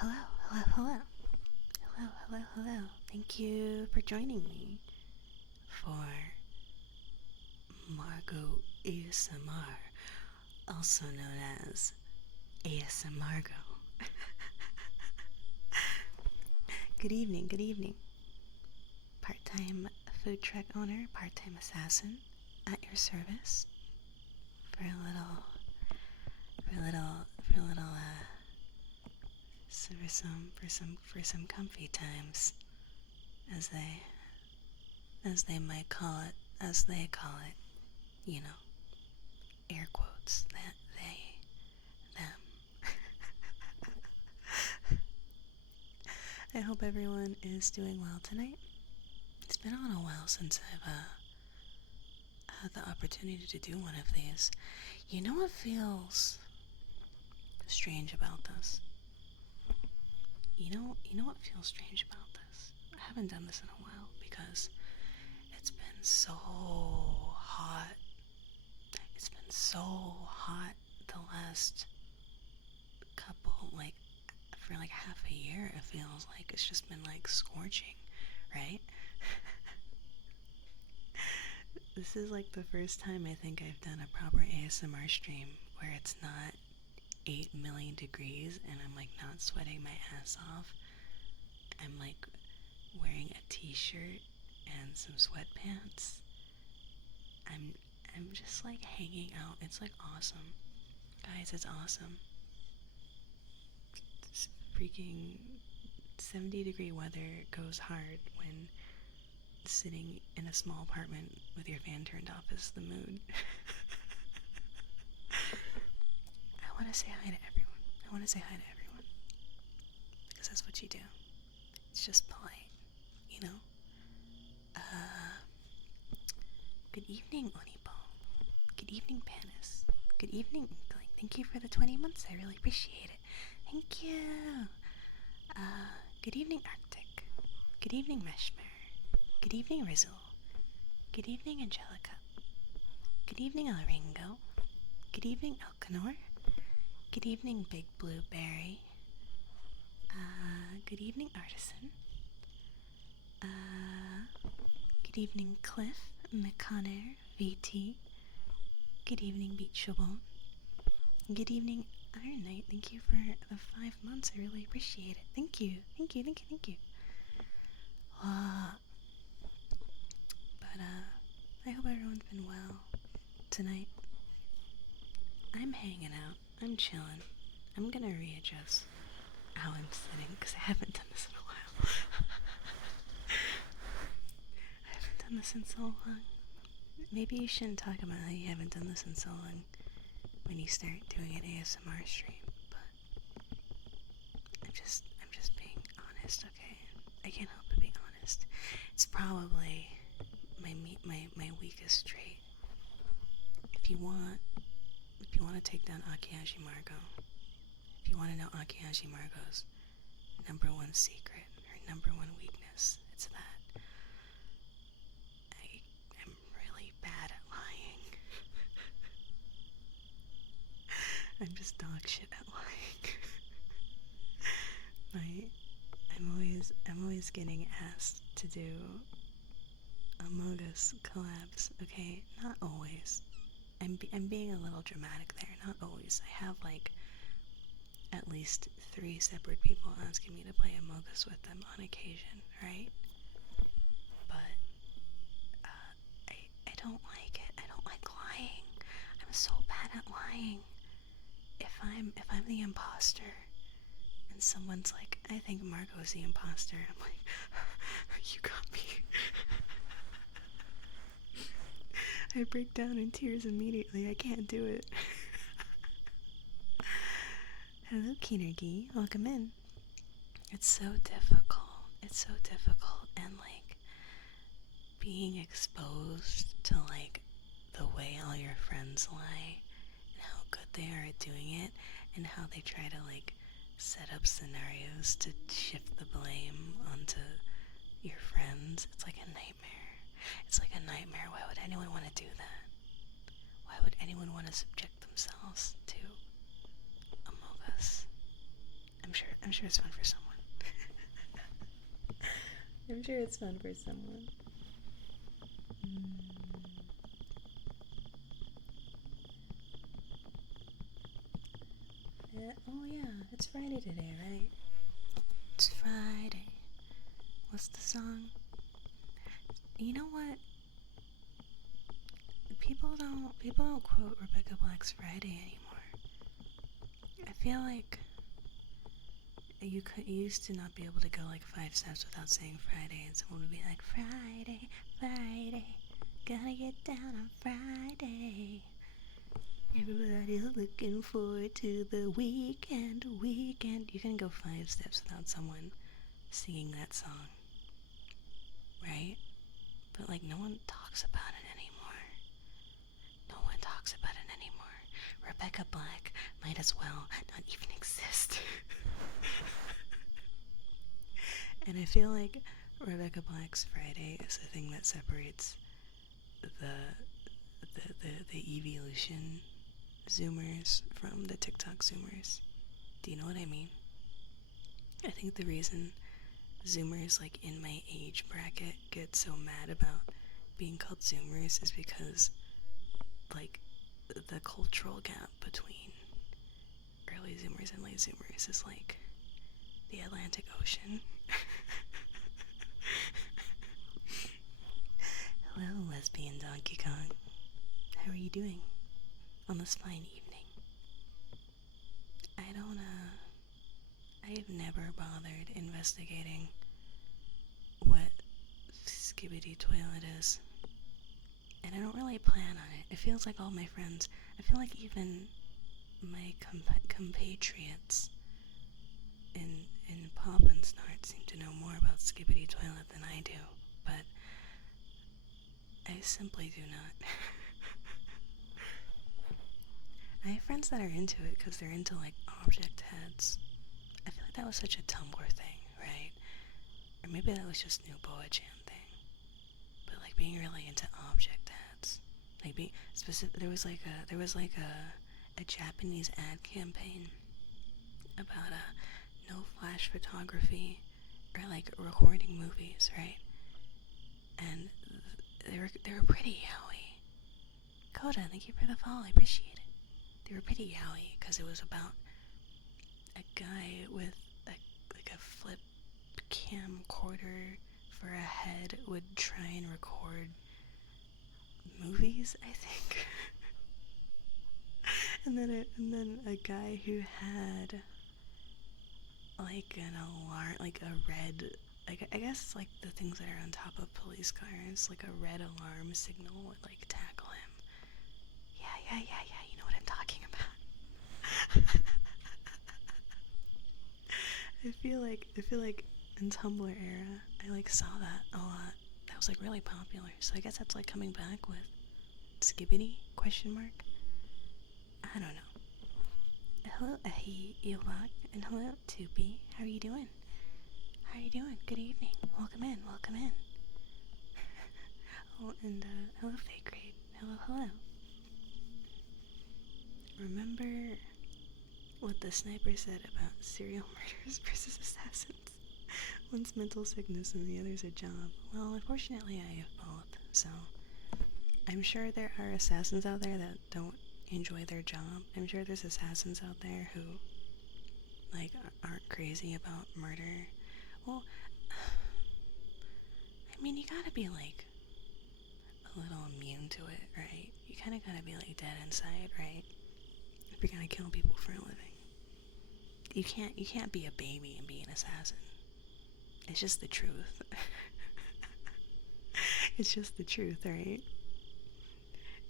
hello, hello, hello. Hello, hello, hello. Thank you for joining me for Margot ASMR, also known as ASMRgo. Good evening, good evening. Part-time food truck owner, part-time assassin, at your service for a little, for some comfy times, as they might call it, as they call it, you know, air quotes, that they, them. I hope everyone is doing well tonight. It's been a little while since I've had the opportunity to do one of these. You know what feels strange about this? You know what feels strange about this? I haven't done this in a while because it's been so hot. It's been so hot the last couple, for half a year, it feels like it's just been scorching, right? This is the first time I think I've done a proper ASMR stream where it's not 8 million degrees and I'm not sweating my ass off. I'm wearing a t-shirt and some sweatpants. I'm just hanging out. It's awesome. Guys, it's awesome. It's freaking 70-degree weather goes hard when sitting in a small apartment with your fan turned off is the mood. I want to say hi to everyone. Because that's what you do. It's just polite, you know? Good evening, Onipo. Good evening, Panis. Good evening, Inkling. Thank you for the 20 months. I really appreciate it. Thank you. Good evening, Arctic. Good evening, Meshmer. Good evening, Rizzle. Good evening, Angelica. Good evening, Alringo. Good evening, Elkanor. Good evening, Big Blue Berry. Good evening, Artisan. Good evening, Cliff, McConner, VT. Good evening, Beat Shabon. Good evening, Iron Knight. Thank you for the 5 months. I really appreciate it. Thank you. But I hope everyone's been well tonight. I'm hanging out. I'm chilling. I'm gonna readjust how I'm sitting because I haven't done this in a while. I haven't done this in so long. Maybe you shouldn't talk about how you haven't done this in so long when you start doing an ASMR stream, but I'm just being honest, okay? I can't help but be honest. It's probably my weakest trait. If you want to take down Akihashi Margo, if you want to know Akihashi Margo's #1 secret, her #1 weakness, it's that I'm really bad at lying. I'm just dog shit at lying. I'm always getting asked to do Among Us collabs, okay? Not always. I'm being a little dramatic there. Not always. I have at least 3 separate people asking me to play Among Us with them on occasion, right? But I don't like it. I don't like lying. I'm so bad at lying. If I'm the imposter and someone's like, I think Marco's the imposter, I'm like, you got me. I break down in tears immediately. I can't do it. Hello, Keenergy. Welcome in. It's so difficult. And being exposed to the way all your friends lie and how good they are at doing it and how they try to set up scenarios to shift the blame onto your friends. It's like a nightmare. It's like a nightmare. Why would anyone want to do that? Why would anyone want to subject themselves to Among Us? I'm sure it's fun for someone. I'm sure it's fun for someone. Oh yeah, it's Friday today, right? It's Friday. What's the song? You know what? People don't quote Rebecca Black's Friday anymore. I feel like you used to not be able to go like 5 steps without saying Friday, and someone would be like, Friday, Friday, gotta get down on Friday. Everybody's looking forward to the weekend. You can go 5 steps without someone singing that song, right? But like no one talks about it anymore. No one talks about it anymore. Rebecca Black might as well not even exist. And I feel like Rebecca Black's Friday is the thing that separates the evolution Zoomers from the TikTok Zoomers. Do you know what I mean? I think the reason Zoomers like in my age bracket get so mad about being called Zoomers is because like the cultural gap between early Zoomers and late Zoomers is like the Atlantic Ocean. Hello, lesbian Donkey Kong. How are you doing on this fine evening? I have never bothered investigating what Skibbity Toilet is. And I don't really plan on it. It feels like all my friends, I feel like even my compatriots in Pop and Snart seem to know more about Skibbity Toilet than I do, but I simply do not. I have friends that are into it because they're into like object heads. I feel like that was such a Tumblr thing, right? Or maybe that was just New Boa-chan thing. But like being really into object heads, like being specific. There was like a Japanese ad campaign about no flash photography or like recording movies, right? And they were pretty yaoi. Koda, thank you for the follow. I appreciate it. They were pretty yaoi because it was about a guy with like a flip camcorder for a head would try and record movies, I think. and then a guy who had like an alarm, like a red, like I guess like the things that are on top of police cars, like a red alarm signal would like tackle him. Yeah, you know what I'm talking about. I feel like in Tumblr era, I like saw that a lot. That was like really popular. So I guess that's like coming back with Skibbity ? I don't know. Hello, Ahi Iwak, and hello, Tupi. How are you doing? How are you doing? Good evening. Welcome in. Oh, and hello, Fake Grade. Hello. Remember what the sniper said about serial murderers versus assassins? One's mental sickness and the other's a job. Well, unfortunately, I have both, so I'm sure there are assassins out there that don't enjoy their job. I'm sure there's assassins out there who like aren't crazy about murder. Well, I mean, you gotta be like a little immune to it, right? You kind of gotta be like dead inside, right? If you're gonna kill people for a living, you can't be a baby and be an assassin. It's just the truth. It's just the truth, right?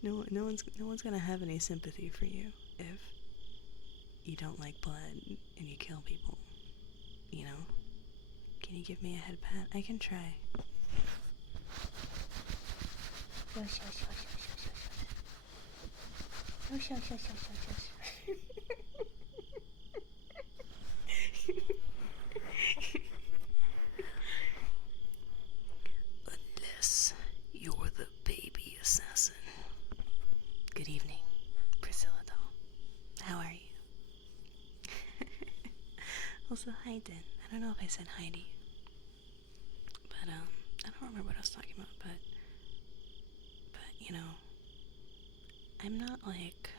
No one's gonna have any sympathy for you if you don't like blood and you kill people. You know? Can you give me a head pat? I can try. Unless you're the baby assassin. Good evening, Priscilla doll. How are you? Also, Hayden. I don't know if I said Heidi. But, I don't remember what I was talking about, but, you know, I'm not like...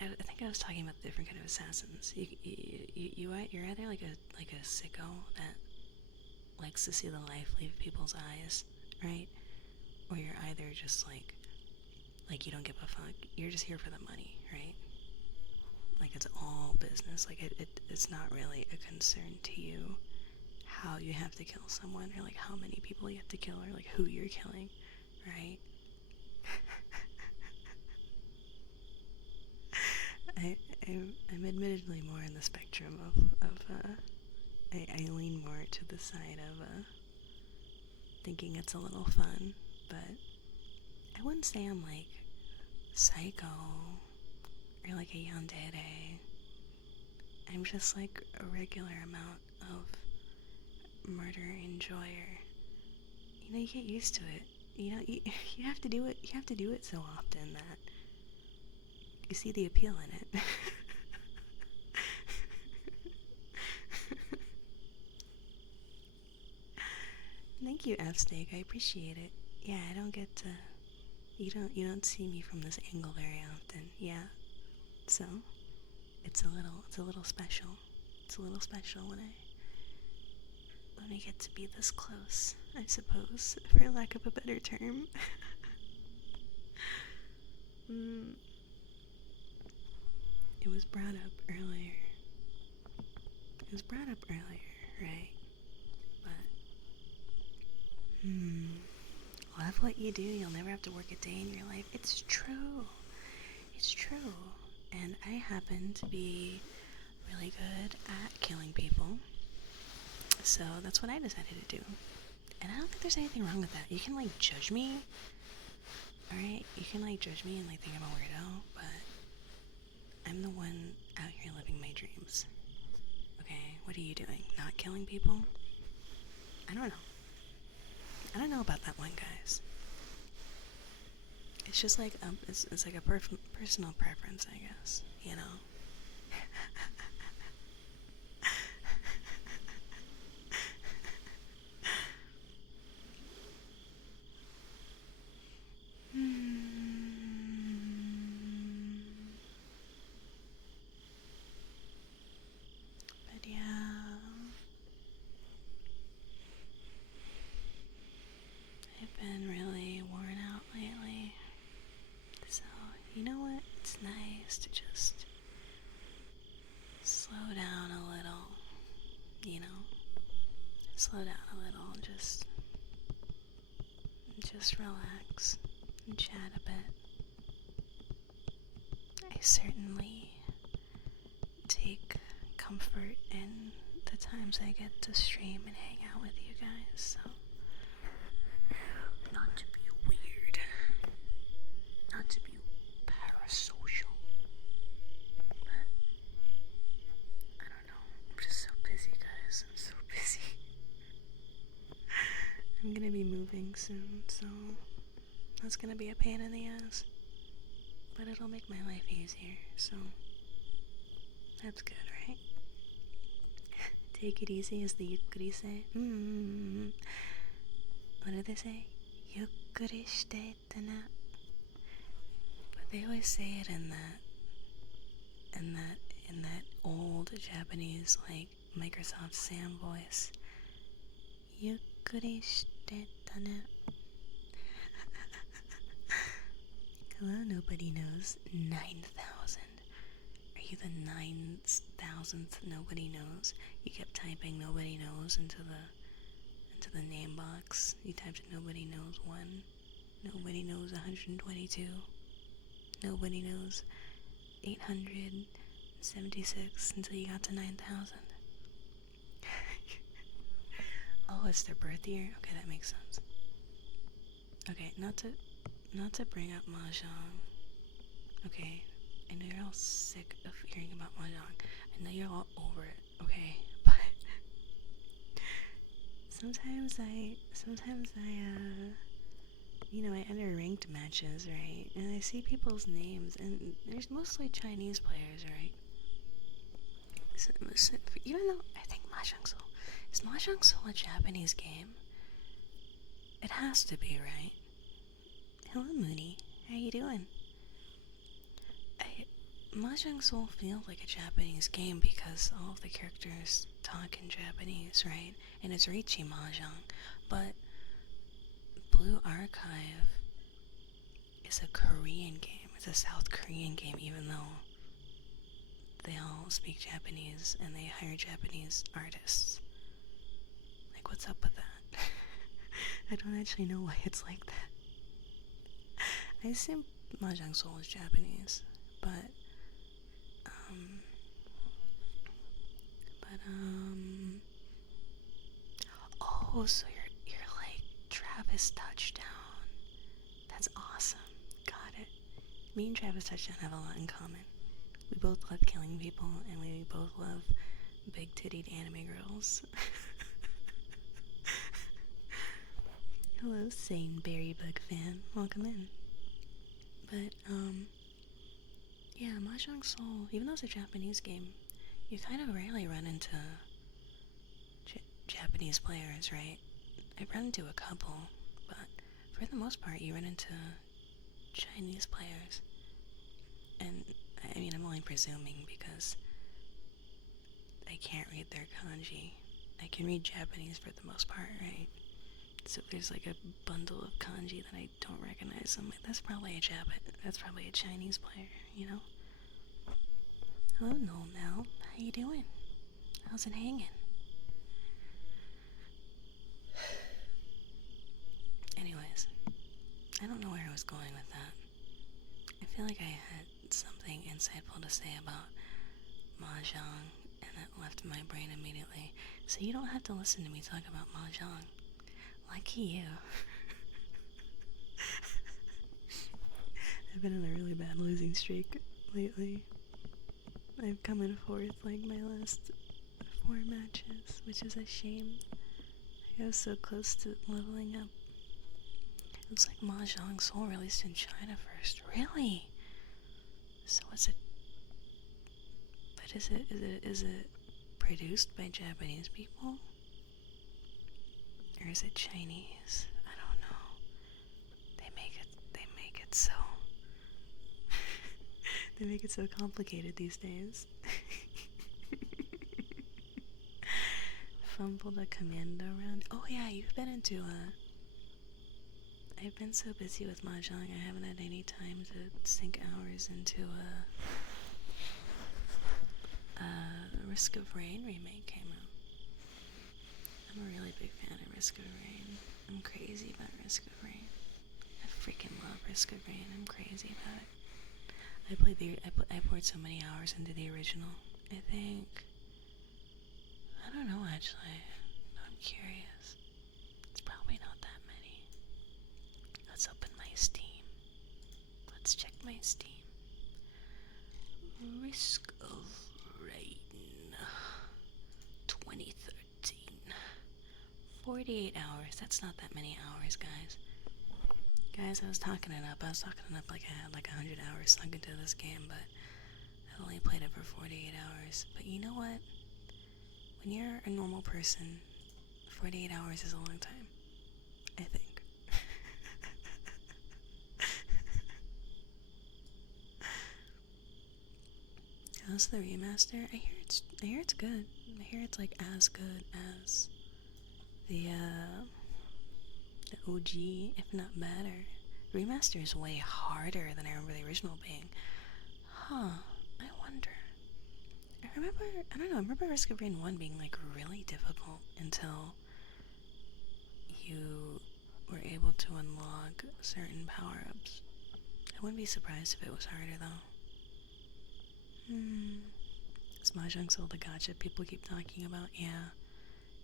I think I was talking about the different kind of assassins. You're either like a sicko that likes to see the life leave people's eyes, right? Or you're either just like you don't give a fuck. You're just here for the money, right? Like it's all business. Like it's not really a concern to you how you have to kill someone, or like how many people you have to kill, or like who you're killing, right? I'm admittedly more in the spectrum I lean more to the side of thinking it's a little fun, but I wouldn't say I'm like psycho or like a yandere. I'm just like a regular amount of murder enjoyer. You know, you get used to it. You know, you have to do it. You have to do it so often that you see the appeal in it. Thank you, F Steak. I appreciate it. Yeah, I don't get to. You don't see me from this angle very often. Yeah, so it's a little special. It's a little special when I get to be this close, I suppose, for lack of a better term. It was brought up earlier. Right? But, love what you do. You'll never have to work a day in your life. It's true. It's true. And I happen to be really good at killing people. So that's what I decided to do. And I don't think there's anything wrong with that. You can, like, judge me. Alright? You can, like, judge me and, like, think I'm a weirdo. But I'm the one out here living my dreams. Okay? What are you doing? Not killing people? I don't know. I don't know about that one, guys. It's just like, it's like a personal preference, I guess. You know? But yeah, I've been really worn out lately. So, you know what? It's nice to just slow down a little, you know? Slow down a little and just relax and chat a bit. I certainly take comfort in the times I get to stream and hang out with you guys, so not to be weird, not to be parasocial, but I don't know, I'm just so busy, guys. I'm so busy. I'm gonna be moving soon, so that's gonna be a pain in the ass, but it'll make my life easier, so that's good, right? Take it easy, as the Yukkuri say. What do they say? Yukkuri shite na. But they always say it in that old Japanese, like, Microsoft Sam voice. Yukkuri shite na. Hello, nobody knows. 9,000. Are you the 9,000th nobody knows? You kept typing nobody knows into the name box. You typed nobody knows 1. Nobody knows 122. Nobody knows 876 until you got to 9,000. Oh, it's their birth year? Okay, that makes sense. Okay, not to bring up Mahjong. Okay, I know you're all sick of hearing about Mahjong. I know you're all over it, okay? But sometimes I you know, I enter ranked matches, right? And I see people's names, and there's mostly Chinese players, right? Even though I think Mahjong Soul is Mahjong Soul a Japanese game? It has to be, right? Hello, Mooney. How you doing? Mahjong Soul feels like a Japanese game because all of the characters talk in Japanese, right? And it's Riichi Mahjong. But Blue Archive is a Korean game. It's a South Korean game, even though they all speak Japanese and they hire Japanese artists. Like, what's up with that? I don't actually know why it's like that. I assume Mahjong Soul is Japanese, but oh, so you're like Travis Touchdown. That's awesome. Got it. Me and Travis Touchdown have a lot in common. We both love killing people, and we both love big-tittied anime girls. Hello, Sane Berrybug fan. Welcome in. But, yeah, Mahjong Soul, even though it's a Japanese game, you kind of rarely run into Japanese players, right? I've run into a couple, but for the most part, you run into Chinese players. And, I mean, I'm only presuming because I can't read their kanji. I can read Japanese for the most part, right? So if there's like a bundle of kanji that I don't recognize, I'm like, that's probably a Chinese player, you know? Hello, Noel Mel. How you doing? How's it hanging? Anyways, I don't know where I was going with that. I feel like I had something insightful to say about Mahjong, and it left my brain immediately. So you don't have to listen to me talk about Mahjong. Lucky you. I've been on a really bad losing streak lately. I've come in fourth like my last 4 matches, which is a shame. I was so close to leveling up. Looks like Mahjong Soul released in China first. Really? So is it... But is it produced by Japanese people? Or is it Chinese? I don't know. They make it so... they make it so complicated these days. Fumbled a commando round. Oh yeah, you've been into I've been so busy with Mahjong, I haven't had any time to sink hours into Risk of Rain remake came out. I'm a really big fan of Risk of Rain. I'm crazy about Risk of Rain. I freaking love Risk of Rain. I'm crazy about it. I poured so many hours into the original. I don't know actually. I'm curious. It's probably not that many. Let's open my Steam. Let's check my Steam. Risk of Rain 2013. 48 hours. That's not that many hours, guys. Guys, I was talking it up like I had like 100 hours sunk into this game, but I've only played it for 48 hours. But you know what? When you're a normal person, 48 hours is a long time, I think. How's the remaster? I hear it's good. I hear it's like as good as the OG, if not better. The remaster is way harder than I remember the original being. Huh, I wonder. I remember Risk of Rain 1 being like really difficult until you were able to unlock certain power-ups. I wouldn't be surprised if it was harder though. Is Mahjong Soul the gacha people keep talking about? Yeah.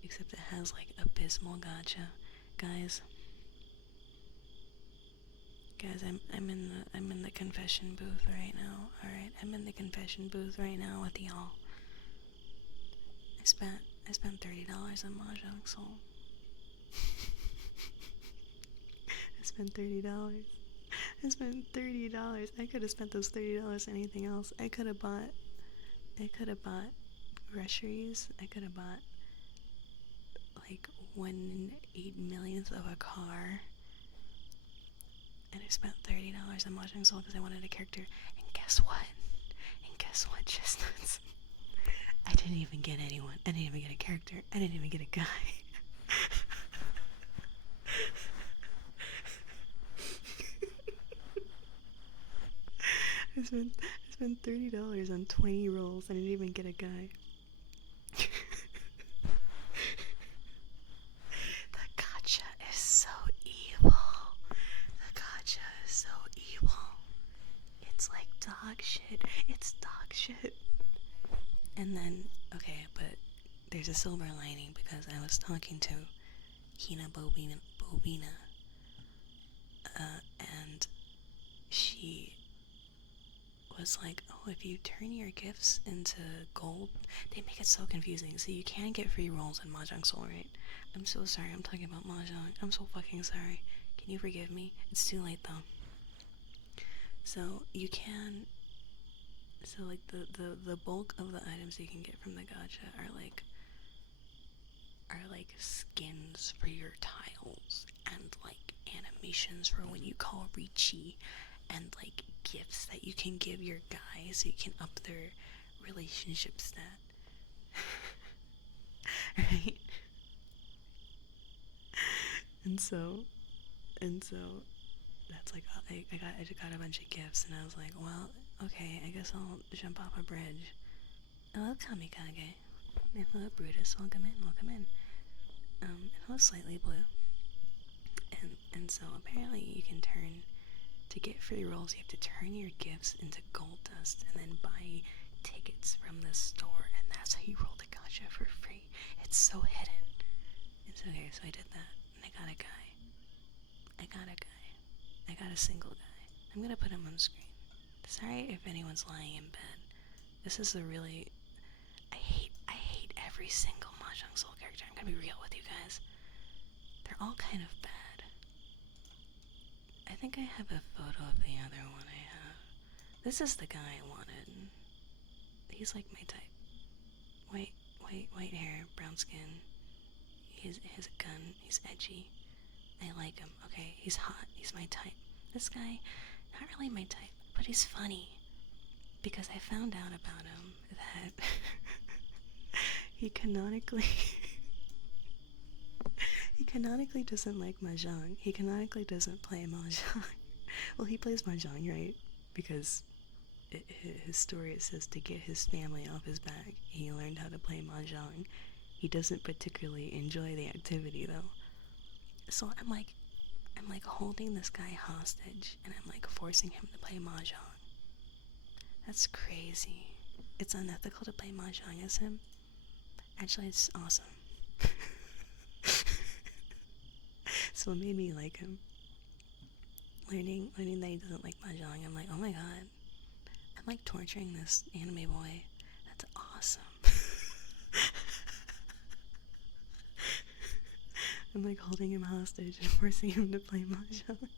Except it has like abysmal gacha. Guys, I'm in the confession booth right now. Alright, I'm in the confession booth right now with y'all. I spent $30 on Mahjong Soul. I spent $30. I could have spent those $30 on anything else. I could have bought groceries, I could have bought like 1/8 millionth of a car. And I spent $30 on Mahjong Soul because I wanted a character. And guess what? Chestnuts? I didn't even get anyone. I didn't even get a character. I didn't even get a guy. I spent $30 on 20 rolls. I didn't even get a guy. The gacha is so evil. The gacha is so evil. It's like dog shit. It's dog shit. And then, okay, but there's a silver lining because I was talking to Hina Bobina, and she was like, oh, if you turn your gifts into gold, they make it so confusing. So you can get free rolls in Mahjong Soul, right? I'm so sorry, I'm talking about Mahjong. I'm so fucking sorry. Can you forgive me? It's too late though. So you can, so like the bulk of the items you can get from the gacha are like skins for your tiles and like animations for when you call Richi and like gifts that you can give your guys so you can up their relationship stat. Right? And so that's like I just got a bunch of gifts and I was like, well, okay, I guess I'll jump off a bridge. Hello, Kamikage. And hello, Brutus. Welcome in. It was slightly blue. And so apparently you can turn, to get free rolls, you have to turn your gifts into gold dust and then buy tickets from the store, and that's how you roll the gacha for free. It's so hidden. It's okay, so I did that, and I got a guy. I got a single guy. I'm gonna put him on screen. Sorry if anyone's lying in bed. This is a really... I hate every single Mahjong Soul character. I'm gonna be real with you guys. They're all kind of bad. I think I have a photo of the other one I have. This is the guy I wanted. He's like my type. White hair, brown skin. He has a gun. He's edgy. I like him. Okay, he's hot. He's my type. This guy, not really my type, but he's funny. Because I found out about him that he canonically doesn't like Mahjong. He canonically doesn't play Mahjong. Well, he plays Mahjong, right? Because his story, it says to get his family off his back, he learned how to play Mahjong. He doesn't particularly enjoy the activity, though. So I'm like holding this guy hostage, and I'm like forcing him to play Mahjong. That's crazy. It's unethical to play Mahjong as him. Actually, it's awesome. So it made me like him. Learning that he doesn't like Mahjong, I'm like, oh my god. I'm like torturing this anime boy. That's awesome. I'm like holding him hostage and forcing him to play Mahjong.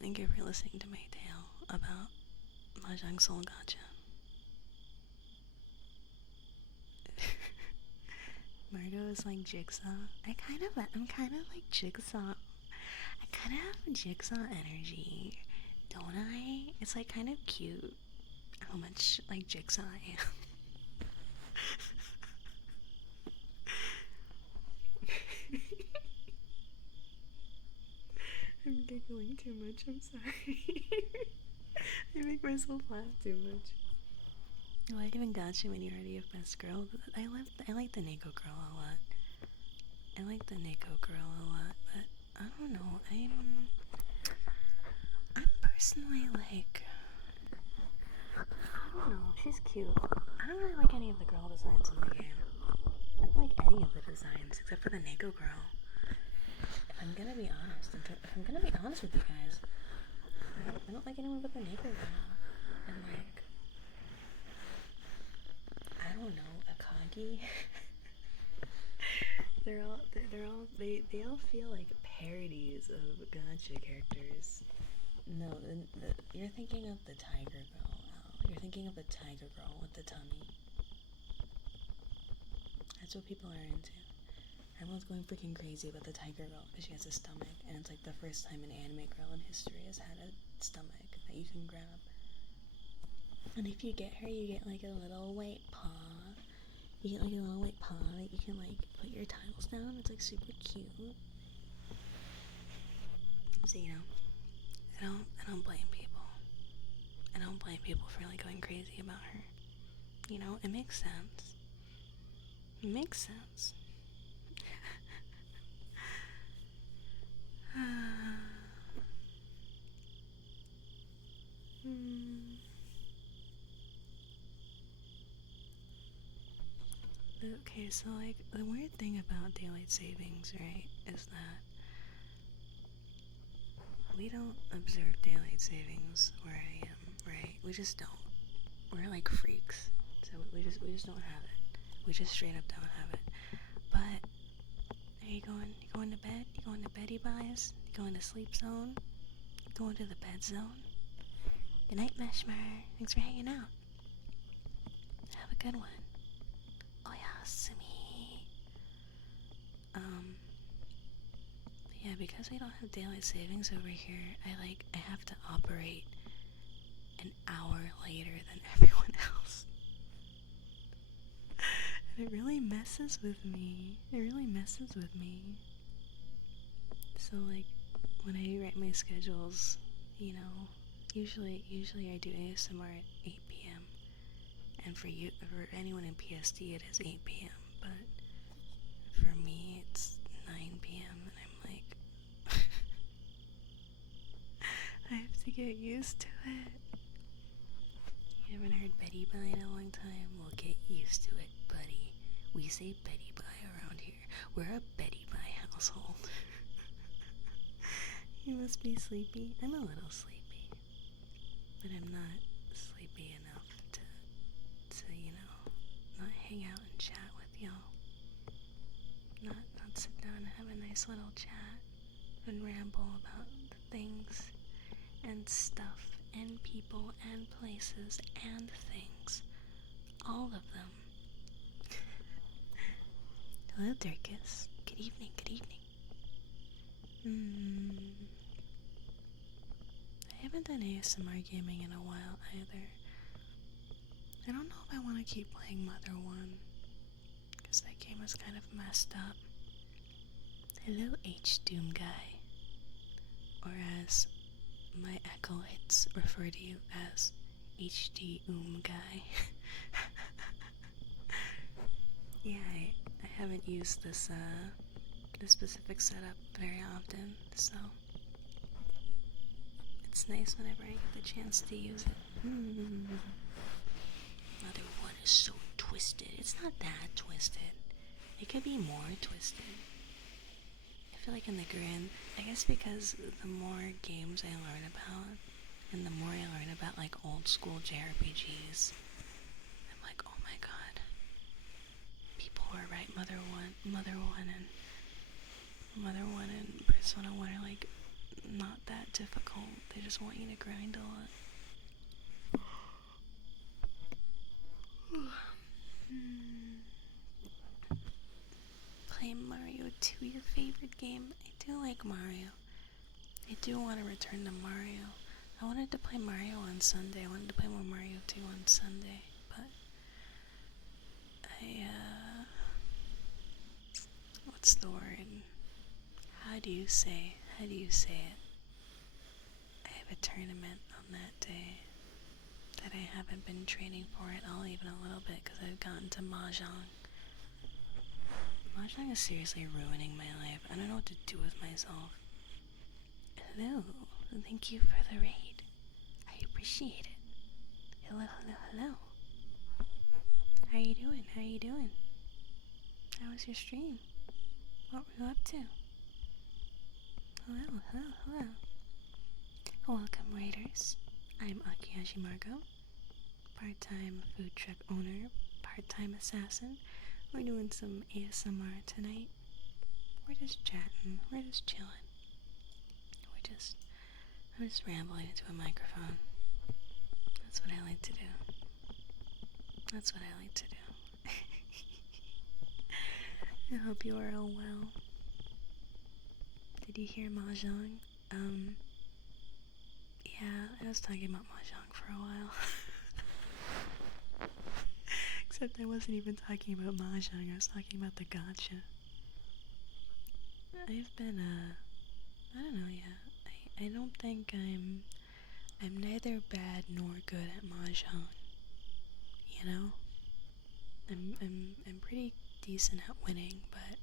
Thank you for listening to my tale about Mahjong Soul Gacha. Margo is like Jigsaw. I'm kind of like Jigsaw. I kind of have Jigsaw energy, don't I? It's like kind of cute how much like Jigsaw I am. I'm giggling too much, I'm sorry. I make myself laugh too much. Oh, I even got you when you already have best girl. I like the Neko girl a lot. But I don't know. I'm personally like, I don't know. She's cute. I don't really like any of the girl designs in the game. I don't like any of the designs except for the Neko girl. If I'm gonna be honest with you guys, I don't like anyone but the Neko girl. And like, I don't know, Akagi. they all feel like parodies of gacha characters. No, you're thinking of the tiger girl, Al. You're thinking of the tiger girl with the tummy. That's what people are into. Everyone's going freaking crazy about the tiger girl because she has a stomach, and it's like the first time an anime girl in history has had a stomach that you can grab. And if you get her, you get like a little white paw. You get like a little white paw that you can like put your tiles down. It's like super cute. So you know, I don't blame people. I don't blame people for like going crazy about her. You know, it makes sense. It makes sense. Okay, so like the weird thing about daylight savings, right, is that we don't observe daylight savings where I am, right? We just don't. We're like freaks, so we just don't have it. We just straight up don't have it. But are you going to bed? You going to beddy buys? You going to sleep zone? You going to the bed zone? Good night, Meshmer. Thanks for hanging out. Have a good one. Oh yeah, Sumi. Yeah, because we don't have daylight savings over here, I have to operate an hour later than everyone else. And it really messes with me. It really messes with me. So like when I write my schedules, you know, usually I do ASMR at 8 p.m. And for anyone in PST it is 8 p.m. But for me it's 9 p.m. and I'm like I have to get used to it. You haven't heard Betty Bye in a long time? Well, get used to it, buddy. We say Betty Bye around here. We're a Betty Bye household. You must be sleepy. I'm a little sleepy. But I'm not sleepy enough to you know, not hang out and chat with y'all. Not sit down and have a nice little chat and ramble about things and stuff and people and places and things. All of them. Hello, Dirkus. Good evening, good evening. I haven't done ASMR gaming in a while either. I don't know if I want to keep playing Mother 1, because that game was kind of messed up. Hello, H-Doom guy. Or as my acolytes refer to you as HD guy. Yeah, I haven't used this specific setup very often, so it's nice whenever I get the chance to use it. Mother 1 is so twisted. It's not that twisted. It could be more twisted. I feel like in the grand, I guess because the more games I learn about, and the more I learn about like old school JRPGs, I'm like, oh my god, people were right. Mother 1 and Persona 1 are like not that difficult. They just want you to grind a lot. Play Mario 2, your favorite game? I do like Mario. I do want to return to Mario. I wanted to play Mario on Sunday. I wanted to play more Mario 2 on Sunday, but what's the word? How do you say it? I have a tournament on that day that I haven't been training for at all even a little bit because I've gotten to Mahjong. Mahjong is seriously ruining my life. I don't know what to do with myself. Hello, thank you for the raid. I appreciate it. Hello. How you doing? How was your stream? What were you up to? Hello. Welcome, raiders. I'm Akihashi Margo, part-time food truck owner, part-time assassin. We're doing some ASMR tonight. We're just chatting. We're just chilling. I'm just rambling into a microphone. That's what I like to do. That's what I like to do. I hope you are all well. Did you hear Mahjong? Yeah, I was talking about Mahjong for a while. Except I wasn't even talking about Mahjong, I was talking about the gacha. I've been, I don't know yet. I don't think I'm neither bad nor good at Mahjong. You know? I'm pretty decent at winning, but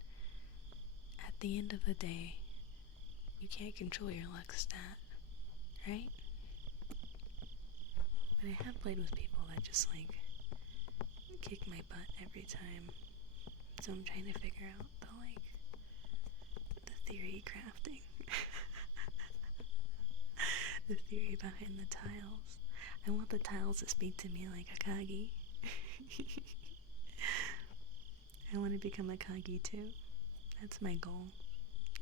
at the end of the day, you can't control your luck stat, right? But I have played with people that just, like, kick my butt every time. So I'm trying to figure out the theory crafting. The theory behind the tiles. I want the tiles to speak to me like a Kagi. I want to become a Kagi too. That's my goal.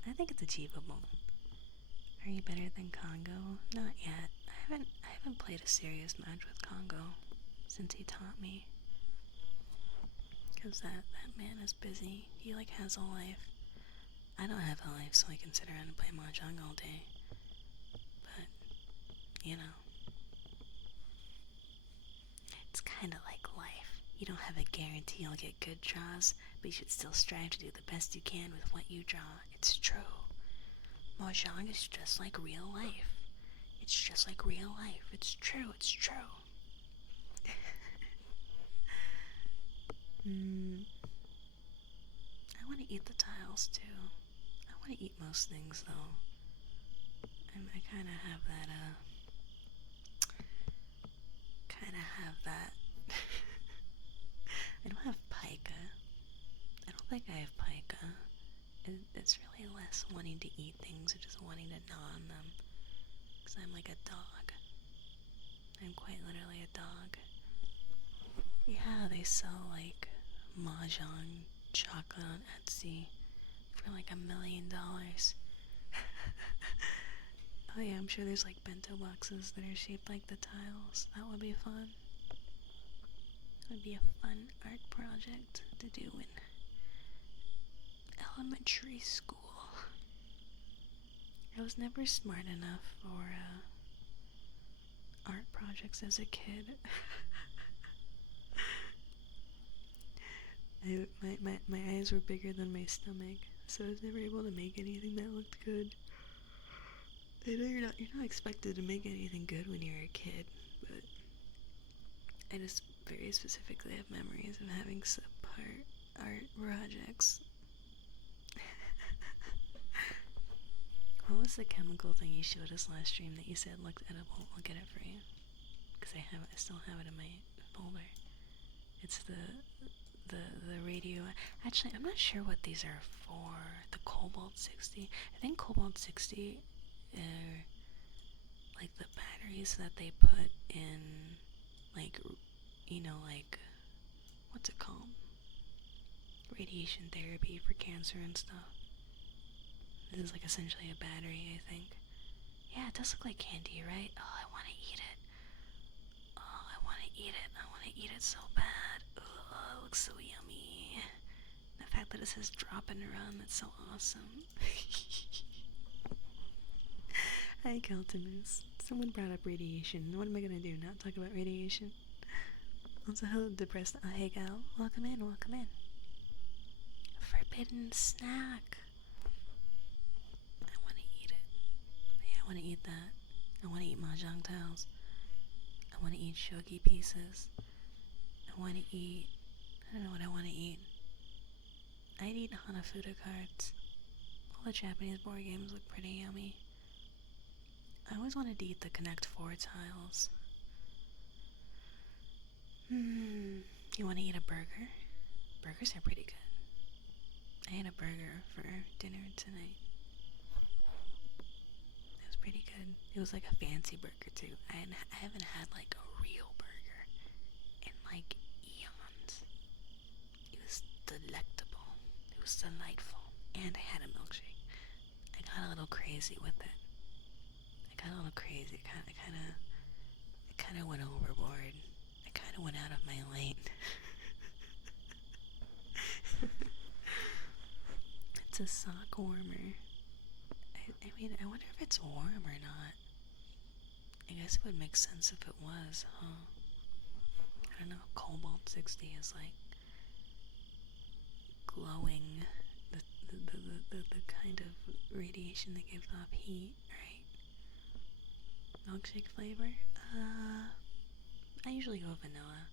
I think it's achievable. Are you better than Congo? Not yet. I haven't played a serious match with Congo since he taught me. Cause that man is busy. He has a life. I don't have a life, so I can sit around and play Mahjong all day. But, you know, it's kinda like life. You don't have a guarantee you'll get good draws, but you should still strive to do the best you can with what you draw. It's true. Mahjong is just like real life. It's just like real life. It's true, it's true. I want to eat the tiles too. I want to eat most things though. I kind of have that, I don't have pica. I don't think I have pica. It's really less wanting to eat things or just wanting to gnaw on them. Because I'm like a dog. I'm quite literally a dog. Yeah, they sell Mahjong chocolate on Etsy for $1 million. Oh yeah, I'm sure there's bento boxes that are shaped like the tiles. That would be fun. It would be a fun art project to do in elementary school. I was never smart enough for art projects as a kid. My eyes were bigger than my stomach, so I was never able to make anything that looked good. I know you're not expected to make anything good when you're a kid, but I just very specifically have memories of having subpar art projects. What was the chemical thing you showed us last stream that you said looked edible? I'll get it for you, because I still have it in my folder. It's the radio. Actually, I'm not sure what these are for. The Cobalt 60. I think Cobalt 60 are the batteries that they put in, what's it called? Radiation therapy for cancer and stuff. This is essentially a battery, I think. Yeah, it does look like candy, right? Oh, I want to eat it. Oh, I want to eat it. I want to eat it so bad. Oh, it looks so yummy. The fact that it says drop and run, that's so awesome. Hi, Caltimus. Someone brought up radiation. What am I gonna do? Not talk about radiation? Also, hello, depressed. Oh, hey, gal. Welcome in, welcome in. Forbidden snack. I want to eat it. Yeah, I want to eat that. I want to eat Mahjong tiles. I want to eat shogi pieces. I want to eat... I don't know what I want to eat. I'd eat Hanafuda cards. All the Japanese board games look pretty yummy. I always wanted to eat the Connect 4 tiles. You want to eat a burger? Burgers are pretty good. I had a burger for dinner tonight. It was pretty good. It was a fancy burger too. I haven't had a real burger in eons. It was delectable. It was delightful. And I had a little crazy with it. I got a little crazy. I kind of went overboard. I kind of went out of my lane. It's a sock warmer. I mean, I wonder if it's warm or not. I guess it would make sense if it was, huh? I don't know. Cobalt 60 is like glowing. The kind of radiation that gives off heat, right? Milkshake flavor? I usually go vanilla,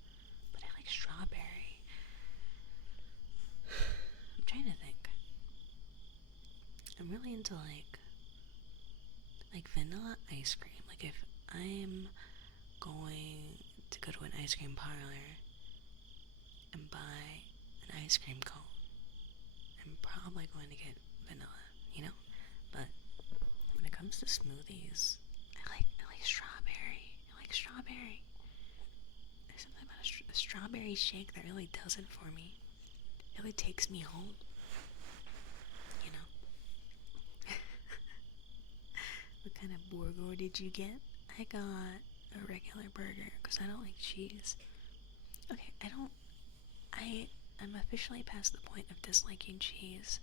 but I like strawberry. I'm trying to think. I'm really into like vanilla ice cream. Like if I'm going to go to an ice cream parlor and buy an ice cream cone, I'm probably going to get vanilla, you know? But when it comes to smoothies, I like strawberry. I like strawberry. There's something about a strawberry shake that really does it for me. It really takes me home, you know? What kind of burger did you get? I got a regular burger because I don't like cheese. Okay, I'm officially past the point of disliking cheese,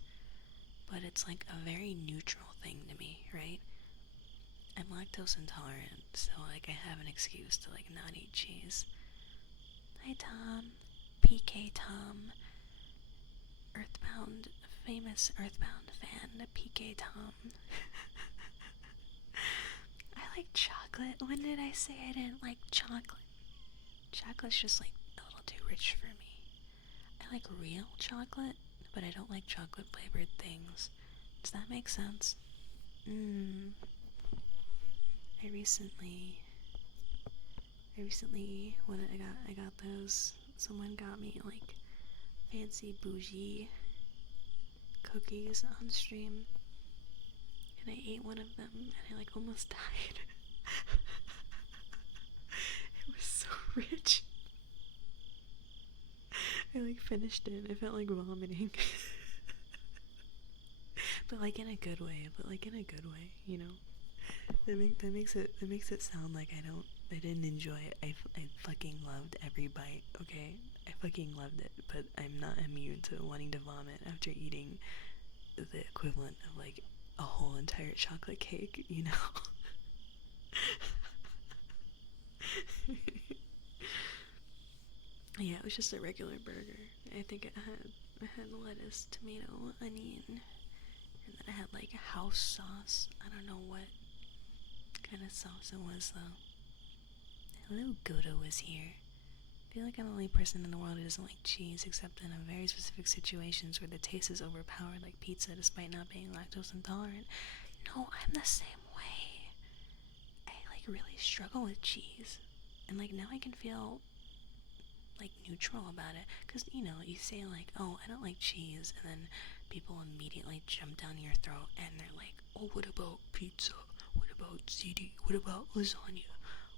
but it's like a very neutral thing to me, right? I'm lactose intolerant, so like I have an excuse to like not eat cheese. Hi Tom, PK Tom, Earthbound, famous Earthbound fan, PK Tom. I like chocolate. When did I say I didn't like chocolate? Chocolate's just like a little too rich for me. I like real chocolate, but I don't like chocolate flavored things. Does that make sense? I recently when I got those, someone got me like fancy bougie cookies on stream, and I ate one of them and I like almost died. It was so rich. I like finished it. I felt like vomiting. But like in a good way. You know. That makes it sound like I didn't enjoy it. I fucking loved every bite. Okay, I fucking loved it. But I'm not immune to wanting to vomit after eating the equivalent of like a whole entire chocolate cake. You know. Yeah, it was just a regular burger. I think it had lettuce, tomato, onion, and then it had like a house sauce. I don't know what kind of sauce it was though. Hello, Godo is here. I feel like I'm the only person in the world who doesn't like cheese, except in a very specific situations where the taste is overpowered, like pizza, despite not being lactose intolerant. No, I'm the same way. I like really struggle with cheese, and like now I can feel like neutral about it, because you know, you say like, oh, I don't like cheese, and then people immediately jump down your throat and they're like, oh, what about pizza, what about ziti, what about lasagna,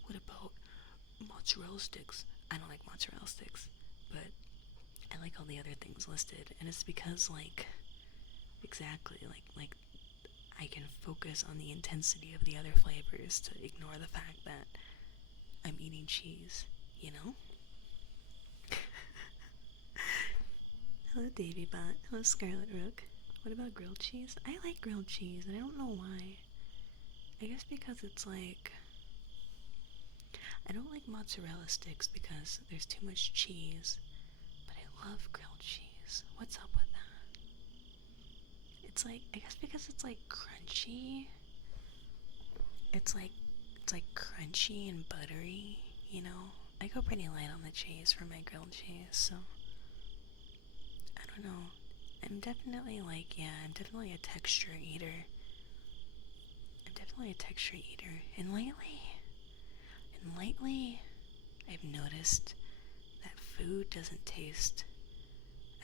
what about mozzarella sticks? I don't like mozzarella sticks, but I like all the other things listed, and it's because like exactly like I can focus on the intensity of the other flavors to ignore the fact that I'm eating cheese, you know? Hello, Davy Bot. Hello, Scarlet Rook. What about grilled cheese? I like grilled cheese, and I don't know why. I guess because it's like... I don't like mozzarella sticks because there's too much cheese, but I love grilled cheese. What's up with that? It's like, I guess because it's like crunchy. It's like crunchy and buttery, you know? I go pretty light on the cheese for my grilled cheese, so... I don't know. I'm definitely a texture eater. And lately, I've noticed that food doesn't taste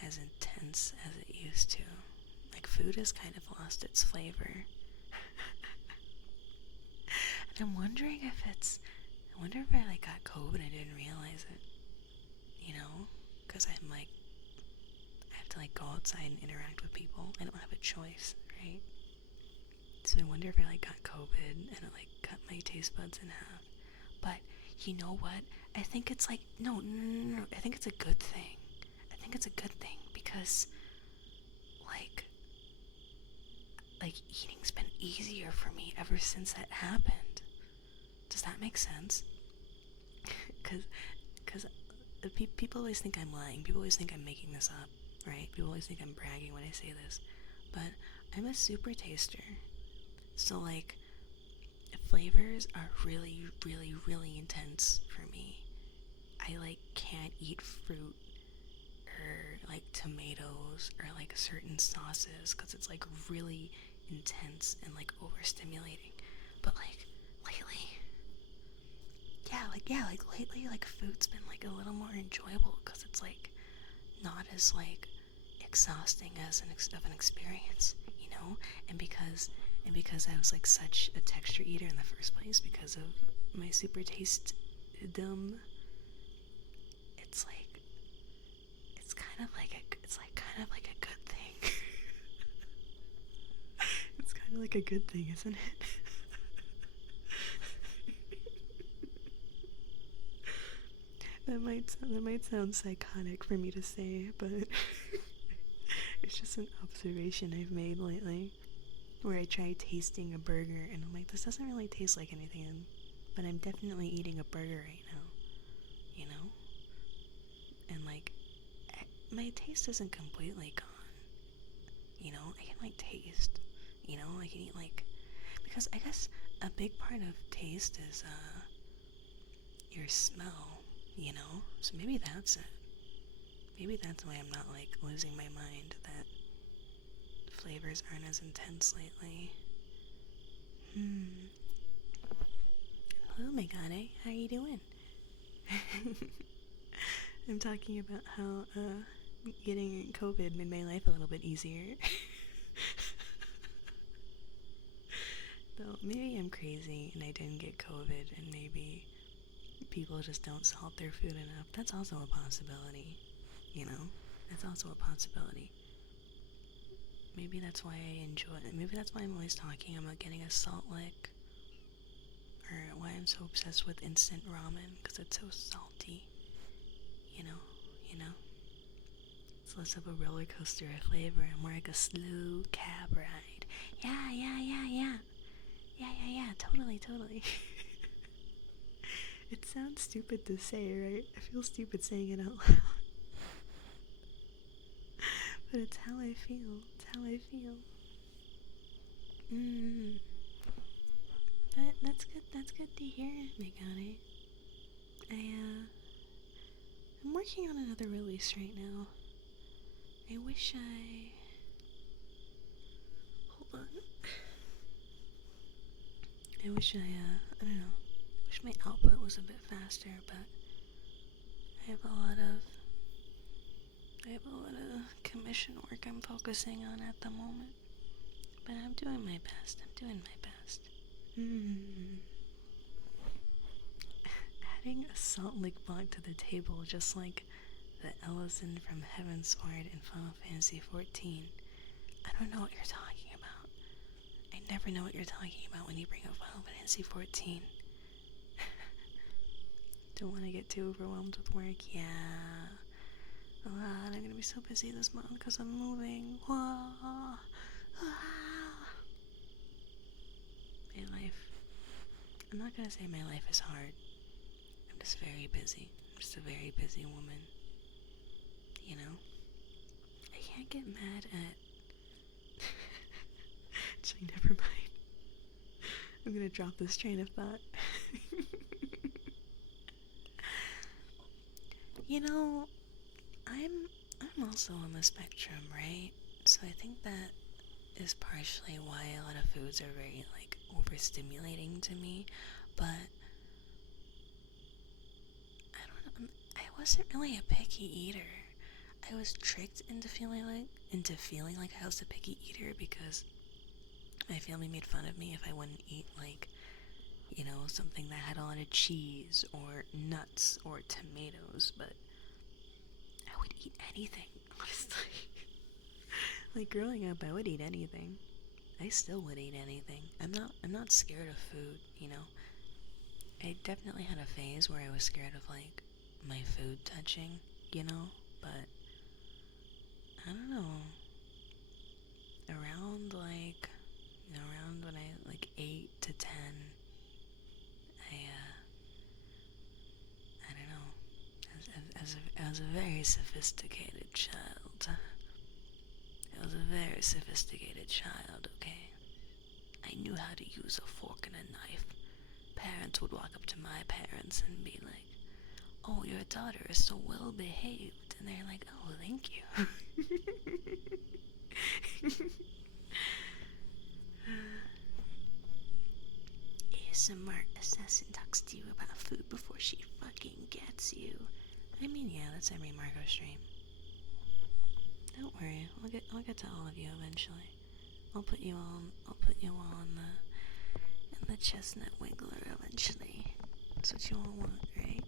as intense as it used to. Like, food has kind of lost its flavor. And I'm wondering if I like got COVID and I didn't realize it. You know? Because I'm like, I have to like go outside and interact with people. I don't have a choice, right? So So I wonder if I like got COVID and it like cut my taste buds in half. But you know what? I think it's like no. I think it's a good thing. I think it's a good thing because like eating's been easier for me ever since that happened. Does that make sense? Cause people always think I'm lying. People always think I'm making this up, right? People always think I'm bragging when I say this. But I'm a super taster. So like flavors are really, really, really intense for me. I like can't eat fruit or like tomatoes or like certain sauces because it's like really intense and like overstimulating. But like lately, like lately, like food's been like a little more enjoyable because it's like not as like exhausting as of an experience, you know. And because I was like such a texture eater in the first place because of my super taste dumb, it's like it's kind of like a good thing. It's kind of like a good thing, isn't it? That might sound psychotic for me to say, but it's just an observation I've made lately, where I try tasting a burger and I'm like, this doesn't really taste like anything, but I'm definitely eating a burger right now, you know? And like, my taste isn't completely gone, you know? I can like taste, you know? I can eat like, because I guess a big part of taste is your smell, you know? So maybe that's it. Maybe that's why I'm not like losing my mind, that flavors aren't as intense lately. Hello, my god, how are you doing? I'm talking about how getting COVID made my life a little bit easier. Though maybe I'm crazy and I didn't get COVID, and maybe people just don't salt their food enough. That's also a possibility, you know? That's also a possibility. Maybe that's why I enjoy it. Maybe that's why I'm always talking about getting a salt lick. Or why I'm so obsessed with instant ramen, because it's so salty. You know? It's less of a roller coaster of flavor and more like a slow cab ride. Yeah. Totally. It sounds stupid to say, right? I feel stupid saying it out loud. But it's how I feel. But that's good to hear, Megane. I'm working on another release right now. I wish hold on. I wish I don't know. Wish my output was a bit faster, but I have a lot of commission work I'm focusing on at the moment. But I'm doing my best. Adding a salt lick block to the table, just like the Ellison from Heavensward in Final Fantasy XIV. I don't know what you're talking about. I never know what you're talking about when you bring up Final Fantasy XIV. Don't want to get too overwhelmed with work. Yeah. I'm gonna be so busy this month because I'm moving. My life. I'm not gonna say my life is hard. I'm just very busy. I'm just a very busy woman. You know? I can't get mad at... Actually, never mind. I'm gonna drop this train of thought. You know, I'm also on the spectrum, right? So I think that is partially why a lot of foods are very, like, overstimulating to me. But I don't know, I wasn't really a picky eater. I was tricked into feeling like I was a picky eater because my family made fun of me if I wouldn't eat, like, you know, something that had a lot of cheese or nuts or tomatoes, but I would eat anything, honestly. Like, growing up, I would eat anything. I still would eat anything. I'm not scared of food, you know? I definitely had a phase where I was scared of, like, my food touching, you know? But, I don't know. Around, like, around when I, like, 8 to 10, I don't know. I was a very sophisticated child. I was a very sophisticated child, okay? I knew how to use a fork and a knife. Parents would walk up to my parents and be like, "Oh, your daughter is so well behaved." And they're like, "Oh, thank you." ASMR assassin talks to you about food before she fucking gets you. I mean, yeah, that's every Margot stream. Don't worry, I'll get to all of you eventually. I'll put you all in the chestnut wiggler eventually. That's what you all want, right?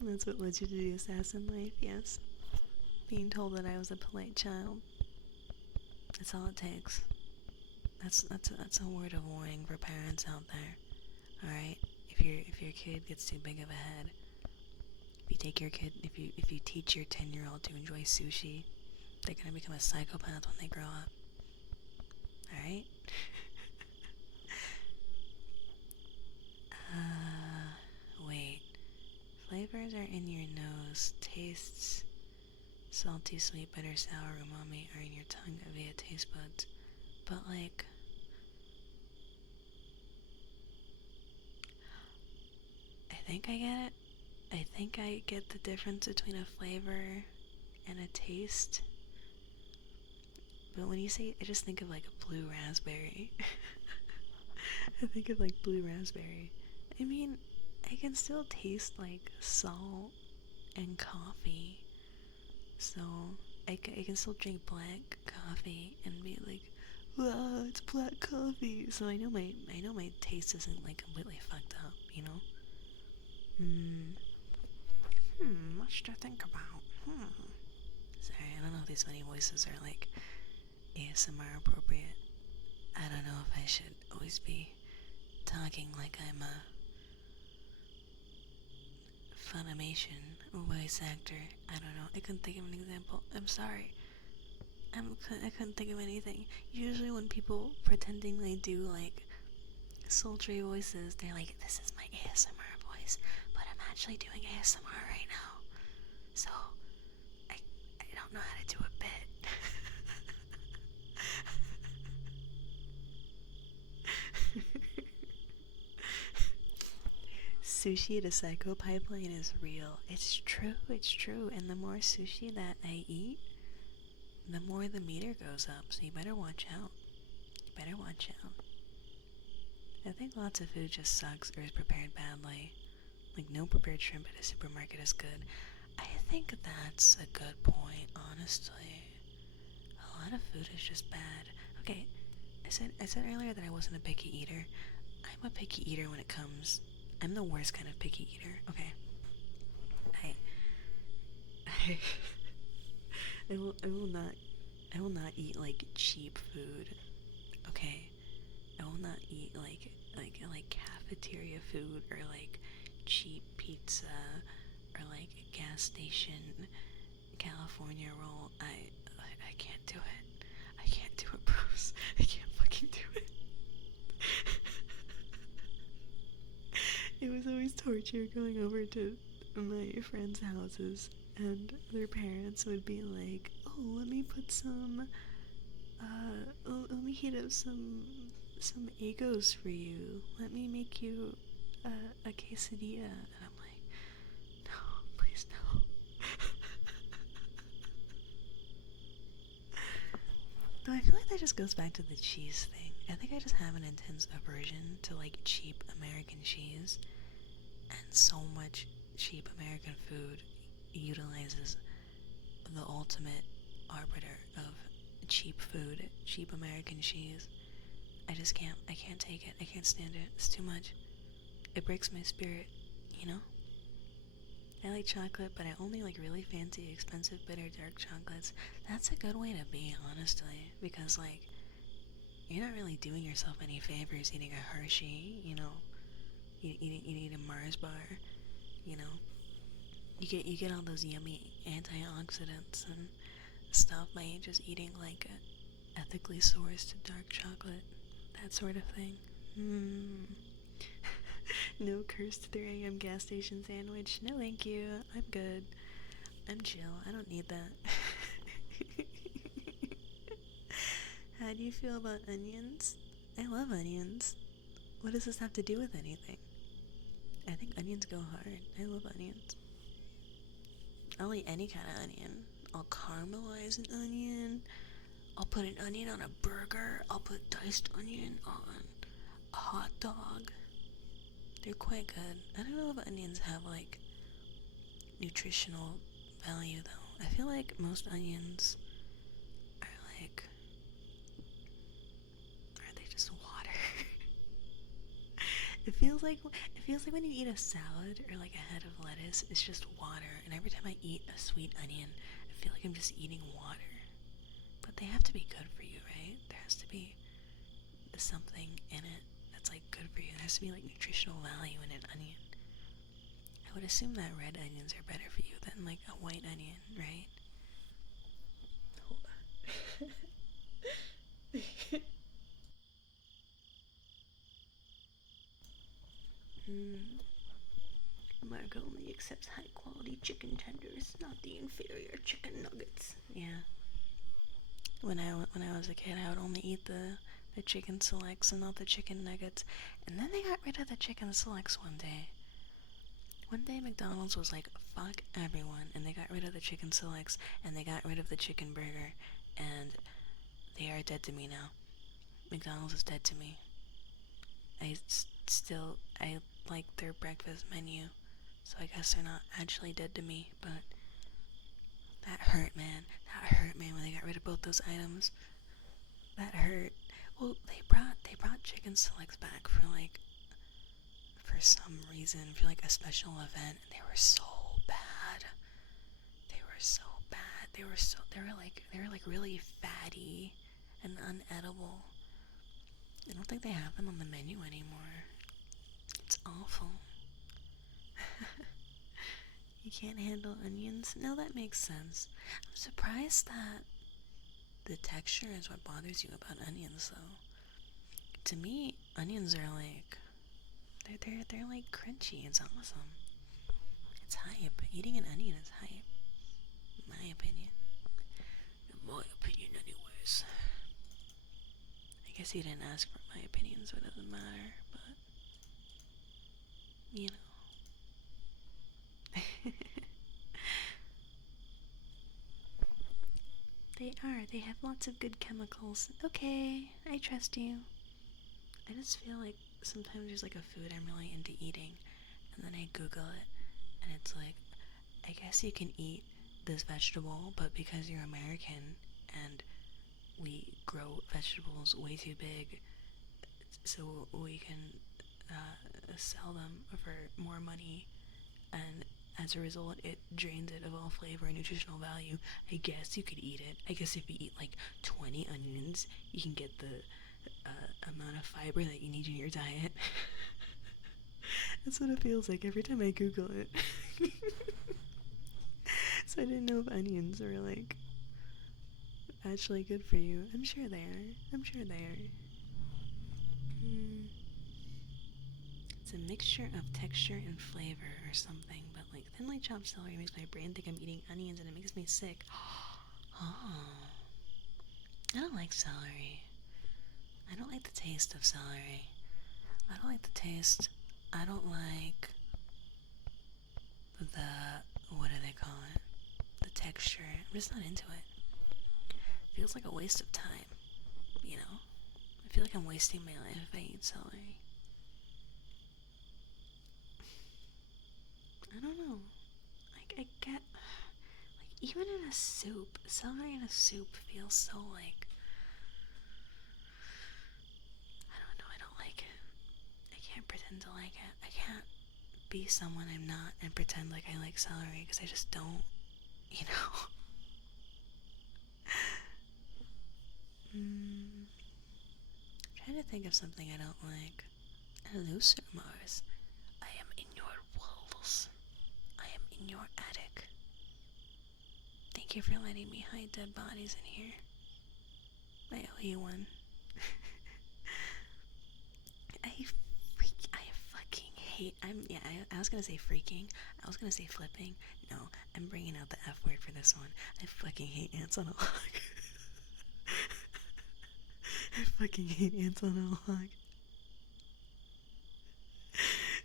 That's what led you to the assassin life, yes. Being told that I was a polite child. That's all it takes. That's a word of warning for parents out there. Alright? If your kid gets too big of a head, if you teach your 10-year-old to enjoy sushi, they're gonna become a psychopath when they grow up. Alright? Wait. Flavors are in your nose. Tastes salty, sweet, bitter, sour, umami are in your tongue via taste buds. But, like, I think I get it. I think I get the difference between a flavor and a taste. But when you say, I just think of like a blue raspberry. I think of like blue raspberry. I mean, I can still taste like salt and coffee. So I can still drink black coffee and be like, wow, it's black coffee. So I know my taste isn't like completely fucked up, you know? Much to think about. Sorry, I don't know if these funny voices are like ASMR appropriate. I don't know if I should always be talking like I'm a Funimation voice actor. I don't know. I couldn't think of an example. I'm sorry. I couldn't think of anything. Usually when people pretending they do like sultry voices, they're like, "This is my ASMR voice," but I'm actually doing ASMR right now. So I don't know how to do a bit. Sushi at a psycho pipeline is real. It's true. And the more sushi that I eat, the more the meter goes up. So you better watch out. I think lots of food just sucks or is prepared badly. Like no prepared shrimp at a supermarket is good. I think that's a good point, honestly. A lot of food is just bad. Okay, I said earlier that I wasn't a picky eater. I'm a picky eater when it comes. I'm the worst kind of picky eater. Okay. I I will not eat like cheap food. Okay. I will not eat like cafeteria food or like cheap pizza or like gas station California roll. I can't do it. I can't do it, bros. I can't fucking do it. It was always torture going over to my friends' houses, and their parents would be like, "Oh, let me put some, let me heat up some egos for you. Let me make you a quesadilla." And I'm like, "No, please no." Though I feel like that just goes back to the cheese thing. I think I just have an intense aversion to like cheap American cheese, and so much cheap American food utilizes the ultimate arbiter of cheap food, cheap American cheese. I can't take it. I can't stand it. It's too much. It breaks my spirit, you know? I like chocolate, but I only like really fancy, expensive, bitter, dark chocolates. That's a good way to be, honestly, because like you're not really doing yourself any favors eating a Hershey, you know, eating a Mars bar, you know. You get all those yummy antioxidants and stuff by just eating like a ethically sourced dark chocolate, that sort of thing. Mm. No cursed 3 a.m. gas station sandwich. No, thank you. I'm good. I'm chill. I don't need that. How do you feel about onions? I love onions. What does this have to do with anything? I think onions go hard. I love onions. I'll eat any kind of onion. I'll caramelize an onion. I'll put an onion on a burger. I'll put diced onion on a hot dog. They're quite good. I don't know if onions have like nutritional value though. I feel like most onions are like, are they just water? It feels like when you eat a salad or like a head of lettuce, it's just water. And every time I eat a sweet onion, I feel like I'm just eating water. But they have to be good for you, right? There has to be something in it that's like good for you. There has to be like nutritional value in an onion. I would assume that red onions are better for you than like a white onion, right? Hold on. Margo only accepts high quality chicken tenders, not the inferior chicken nuggets. Yeah. When I was a kid, I would only eat the chicken selects and not the chicken nuggets. And then they got rid of the chicken selects one day. One day McDonald's was like, fuck everyone, and they got rid of the chicken selects and they got rid of the chicken burger, and they are dead to me now. McDonald's is dead to me. I like their breakfast menu, so I guess they're not actually dead to me, but that hurt, man. That hurt, man, when they got rid of both those items. That hurt. Well, they brought chicken selects back for like, for some reason, for like a special event, and they were so bad. They were so bad. They were like really fatty and unedible. I don't think they have them on the menu anymore. It's awful. You can't handle onions? No, that makes sense. I'm surprised that the texture is what bothers you about onions, though. To me, onions are like, they're like crunchy. It's awesome. It's hype. Eating an onion is hype. In my opinion. In my opinion, anyways. I guess you didn't ask for my opinion, so it doesn't matter, but, you know. They are. They have lots of good chemicals. Okay, I trust you. I just feel like sometimes there's like a food I'm really into eating, and then I Google it, and it's like, I guess you can eat this vegetable, but because you're American and we grow vegetables way too big, so we can sell them for more money, and as a result, it drains it of all flavor and nutritional value. I guess you could eat it. I guess if you eat like 20 onions, you can get the amount of fiber that you need in your diet. That's what it feels like every time I Google it. So I didn't know if onions were like actually good for you. I'm sure they are. I'm sure they are. It's a mixture of texture and flavor or something, but like thinly chopped celery makes my brain think I'm eating onions and it makes me sick. Oh. I don't like celery. I don't like the taste of celery. I don't like the taste. I don't like what do they call it? The texture. I'm just not into it. It feels like a waste of time, you know? I feel like I'm wasting my life if I eat celery. I don't know. Like, I get, like, even in a soup, celery in a soup feels so like, I don't know, I don't like it. I can't pretend to like it. I can't be someone I'm not and pretend like I like celery, because I just don't, you know? Trying to think of something I don't like. Hello, Sir Mars. I am in your walls. I am in your attic. Thank you for letting me hide dead bodies in here. I owe you one. I fucking hate, I was gonna say freaking, I was gonna say flipping. No, I'm bringing out the F word for this one. I fucking hate ants on a log. I fucking hate ants on a log.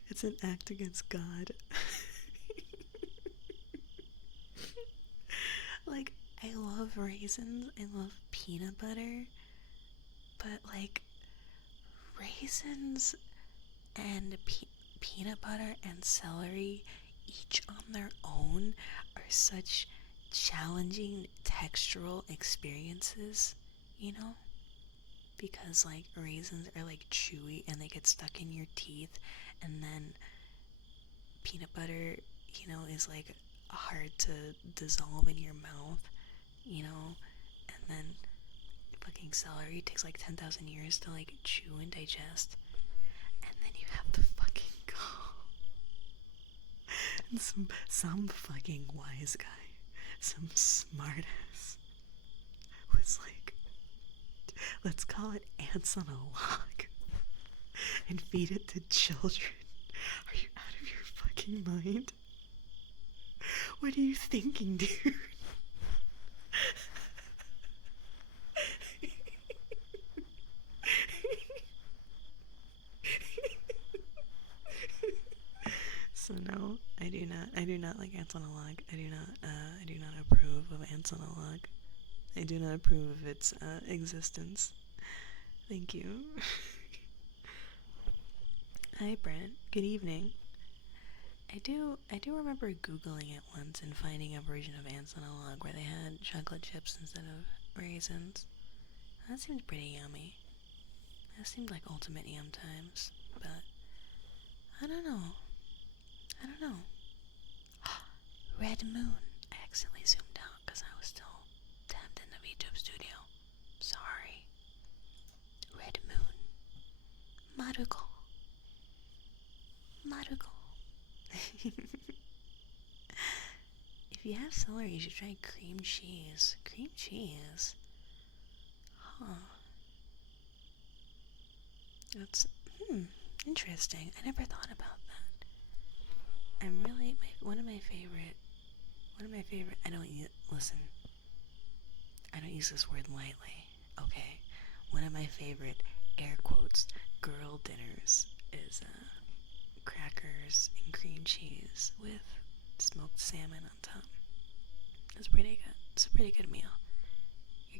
It's an act against God. Like, I love raisins, I love peanut butter, but like, raisins and peanut butter and celery, each on their own, are such challenging textural experiences, you know? Because like raisins are like chewy and they get stuck in your teeth, and then peanut butter, you know, is like hard to dissolve in your mouth, you know? And then fucking celery takes like 10,000 years to like chew and digest. And then you have the fucking and some fucking wise guy, some smartass, was like, let's call it ants on a log and feed it to children. Are you out of your fucking mind? What are you thinking, dude? So no, I do not like ants on a log. I do not approve of ants on a log. I do not approve of its existence. Thank you. Hi, Brent. Good evening. I do remember Googling it once and finding a version of ants on a log where they had chocolate chips instead of raisins. That seemed pretty yummy. That seemed like ultimate yum times, but I don't know. Red Moon. I accidentally zoomed out because I was still tabbed in the VTube studio. Sorry. Red Moon. Maruko. If you have celery, you should try cream cheese. Cream cheese? Huh. That's, interesting. I never thought about that. I'm really, one of my favorite, listen, I don't use this word lightly, okay? One of my favorite, air quotes, girl dinners is, crackers and cream cheese with smoked salmon on top. It's pretty good. It's a pretty good meal.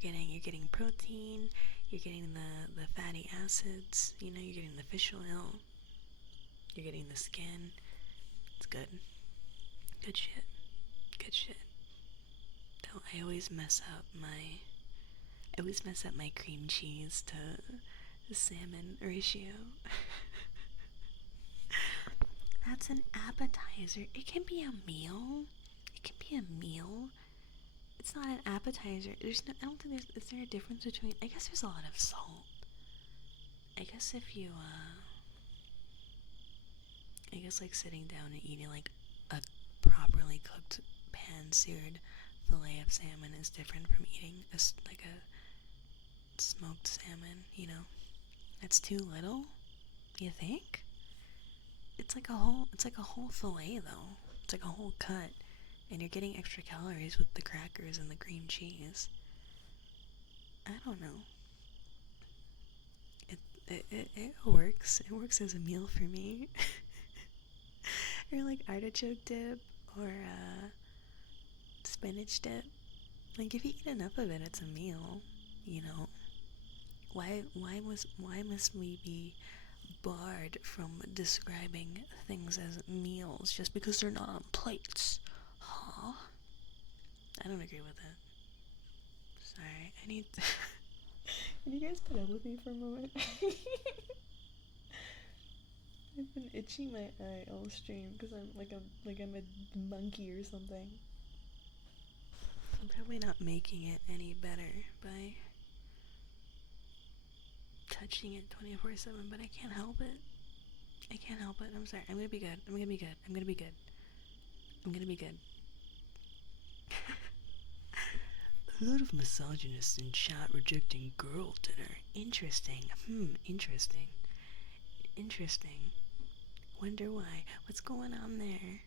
You're getting protein, you're getting the fatty acids, you know, you're getting the fish oil, you're getting the skin. It's good. Good shit. Good shit. Though I always mess up my cream cheese to the salmon ratio. That's an appetizer. It can be a meal. It's not an appetizer. I don't think is there a difference between, I guess there's a lot of salt. I guess if you, I guess like sitting down and eating like a properly cooked pan-seared fillet of salmon is different from eating like a smoked salmon, you know? That's too little? You think? It's like a whole fillet though. It's like a whole cut. And you're getting extra calories with the crackers and the cream cheese. I don't know. It works. It works as a meal for me. Or like artichoke dip or spinach dip. Like if you eat enough of it, it's a meal. You know. Why must we be barred from describing things as meals just because they're not on plates? Huh? I don't agree with that. Sorry, I need to can you guys put up with me for a moment? I've been itching my eye all stream because I'm a monkey or something. I'm probably not making it any better by touching it 24/7, but I can't help it. I can't help it. I'm sorry. I'm gonna be good. I'm gonna be good. I'm gonna be good. I'm gonna be good. A lot of misogynists in chat rejecting girl dinner. Interesting. Interesting. Interesting. Wonder why. What's going on there?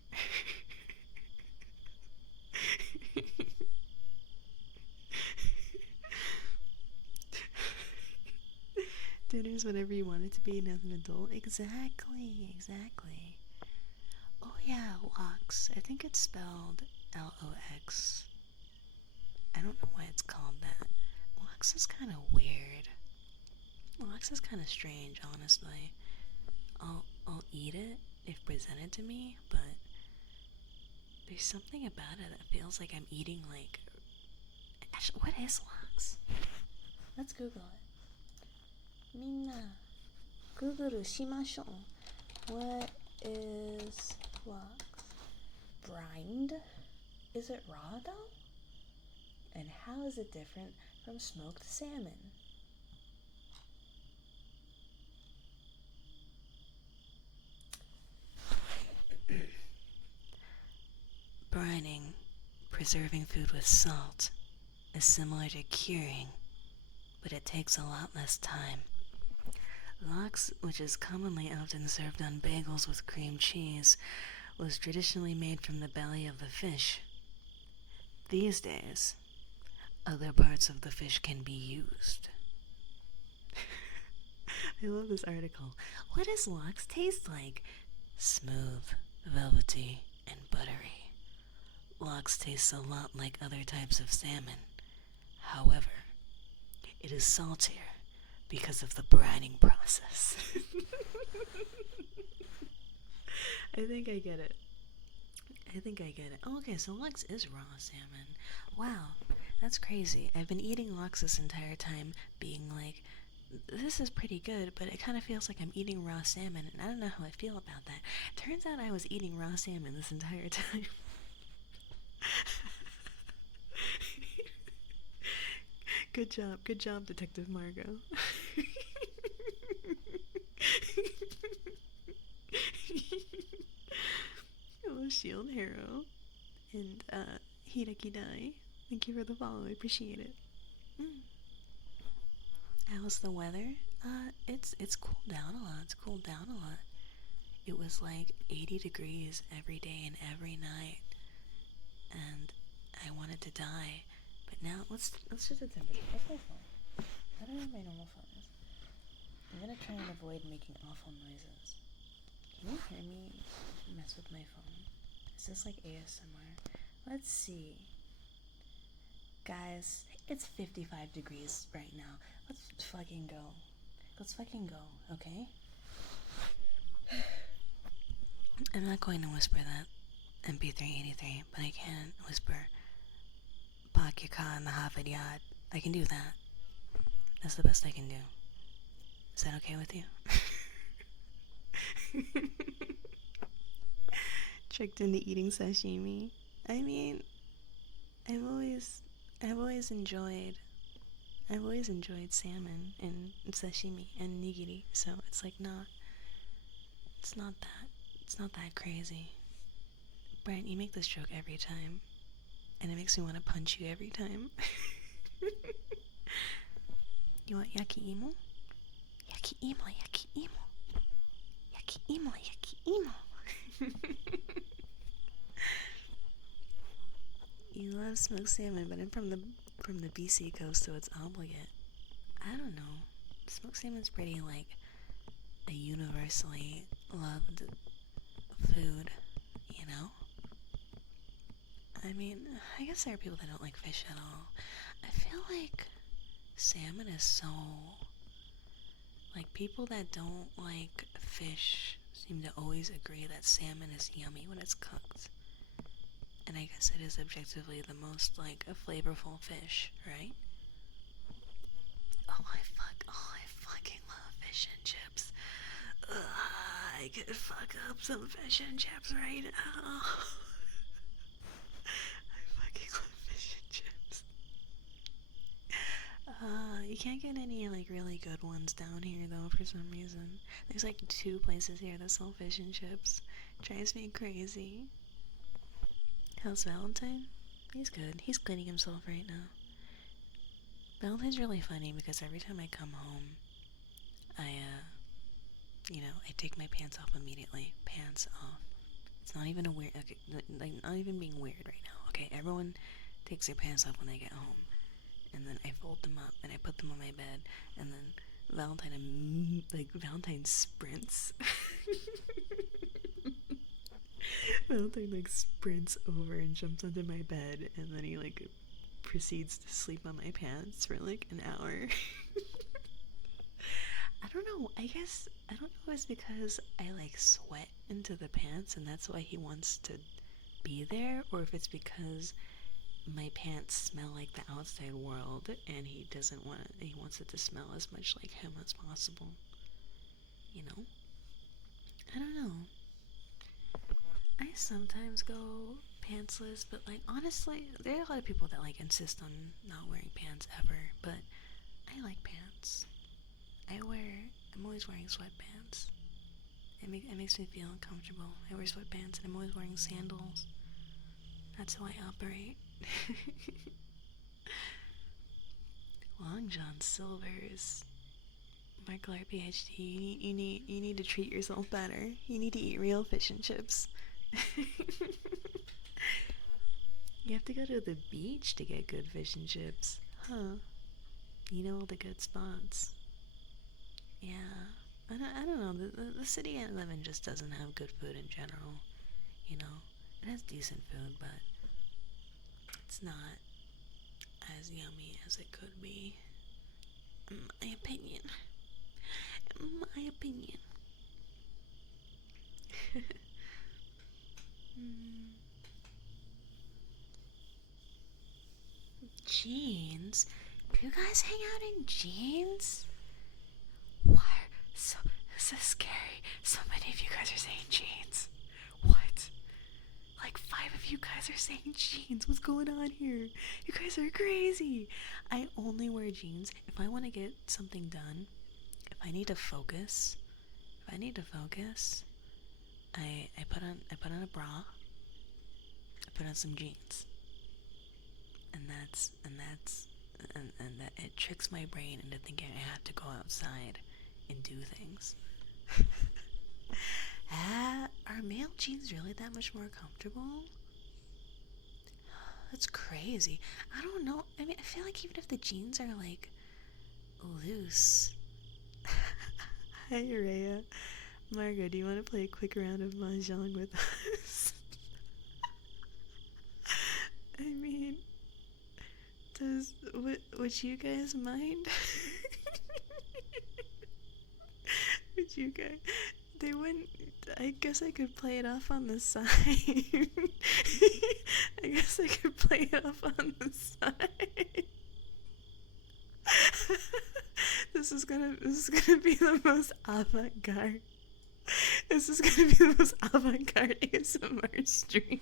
Dinner's whatever you want it to be as an adult. Exactly. Oh yeah, Lox. I think it's spelled Lox. I don't know why it's called that. Lox is kind of weird. Lox is kind of strange, honestly. I'll eat it if presented to me, but there's something about it that feels like I'm eating like. Actually, what is Lox? Let's Google it. Minna, Google shimashou. What is Lox? Brined? Is it raw though? And how is it different from smoked salmon? Brining, preserving food with salt, is similar to curing, but it takes a lot less time. Lox, which is commonly often served on bagels with cream cheese, was traditionally made from the belly of the fish. These days, other parts of the fish can be used. I love this article. What does lox taste like? Smooth, velvety, and buttery. Lox tastes a lot like other types of salmon. However, it is saltier because of the brining process. I think I get it. Oh, okay, so lox is raw salmon. Wow, that's crazy. I've been eating lox this entire time being like, this is pretty good, but it kind of feels like I'm eating raw salmon, and I don't know how I feel about that. Turns out I was eating raw salmon this entire time. Good job, Detective Margot. Oh, Shield Hero and Hiraki Dai. Thank you for the follow. I appreciate it. How's the weather? It's cooled down a lot. It was like 80 degrees every day and every night, and I wanted to die. But now let's check the temperature. What's my phone? I don't know what my normal phone is. I'm gonna try and avoid making awful noises. Can you hear me mess with my phone? Is this like ASMR? Let's see. Guys, it's 55 degrees right now. Let's fucking go, okay? I'm not going to whisper that MP383, but I can whisper Pakyaka in the Harvard Yard. I can do that. That's the best I can do. Is that okay with you? Tricked into eating sashimi. I mean, I've always enjoyed salmon and sashimi and nigiri, so it's like it's not that crazy. Brent, you make this joke every time, and it makes me want to punch you every time. You want yakiimo? Yakiimo. You love smoked salmon, but I'm from the BC coast, so it's obligate. I don't know. Smoked salmon's pretty like a universally loved food, you know? I mean, I guess there are people that don't like fish at all. I feel like salmon is so... Like, people that don't like fish seem to always agree that salmon is yummy when it's cooked. And I guess it is objectively the most, like, a flavorful fish, right? Oh, I fucking love fish and chips. Ugh, fuck up some fish and chips right now. I fucking love fish and chips. You can't get any like really good ones down here though for some reason. There's like 2 places here that sell fish and chips. Drives me crazy. How's Valentine? He's good. He's cleaning himself right now. Valentine's really funny because every time I come home, I take my pants off immediately. Pants off. It's not even a weird, like not even being weird right now. Okay, everyone takes their pants off when they get home, and then I fold them up and I put them on my bed, and then Valentine sprints. Valentine like sprints over and jumps onto my bed, and then he like proceeds to sleep on my pants for like an hour. I don't know. I guess I don't know if it's because I like sweat into the pants and that's why he wants to be there, or if it's because my pants smell like the outside world and he wants it to smell as much like him as possible. You know? I don't know. I sometimes go pantsless, but like honestly, there are a lot of people that like insist on not wearing pants ever, but I like pants. I'm always wearing sweatpants. It makes me feel uncomfortable. I wear sweatpants and I'm always wearing sandals. That's how I operate. Long John Silver's. Markiplier PhD, you need to treat yourself better. You need to eat real fish and chips. You have to go to the beach to get good fish and chips. Huh. You know all the good spots. Yeah. I don't know. The city I live in just doesn't have good food in general. You know? It has decent food, but it's not as yummy as it could be. In my opinion. Jeans? Do you guys hang out in jeans? What? So scary. So many of you guys are saying jeans. What? Like 5 of you guys are saying jeans. What's going on here? You guys are crazy. I only wear jeans if I want to get something done. If I need to focus, I put on a bra. I put on some jeans. And that it tricks my brain into thinking I have to go outside and do things. Are male jeans really that much more comfortable? That's crazy. I don't know. I mean, I feel like even if the jeans are like loose. Hi, Rhea. Margo, do you want to play a quick round of Mahjong with us? I mean, would you guys mind? Would you guys? They wouldn't. I guess I could play it off on the side. I guess I could play it off on the side. This is gonna be the most avant-garde. This is gonna be the most avant-garde ASMR stream.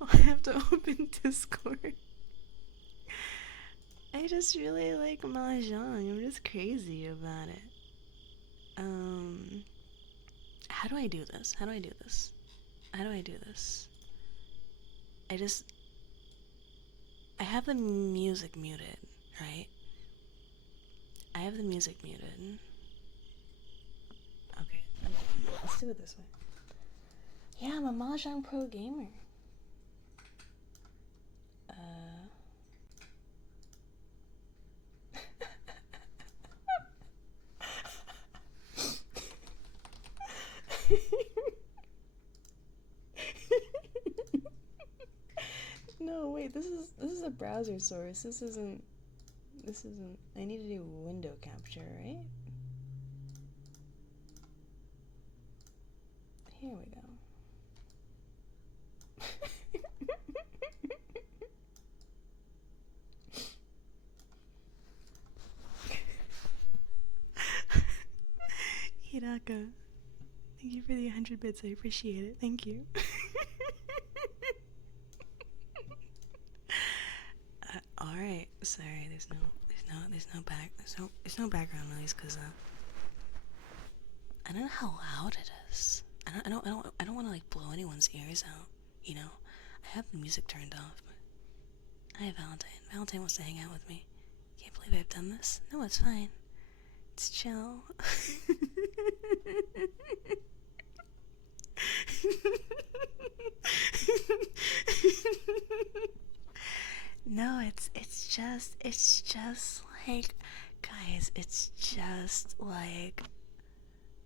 I have to open Discord. I just really like Mahjong. I'm just crazy about it. How do I do this? I have the music muted, right? I have the music muted. Okay, let's do it this way. Yeah, I'm a Mahjong pro gamer. No, wait, this is a browser source. This isn't I need to do window capture, right? Here we go. Hiraka. Thank you for the 100 bits. I appreciate it. Thank you. All right. Sorry. There's no background noise because I don't know how loud it is. I don't want to like blow anyone's ears out. You know, I have the music turned off. But hi, Valentine. Valentine wants to hang out with me. Can't believe I've done this. No, it's fine. It's chill. No, it's just like, guys, it's just like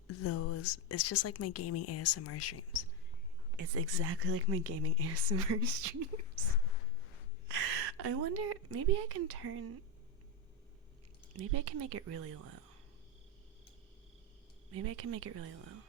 those. It's just like my gaming ASMR streams. It's exactly like my gaming ASMR streams. I wonder, maybe I can make it really low. Maybe I can make it really low.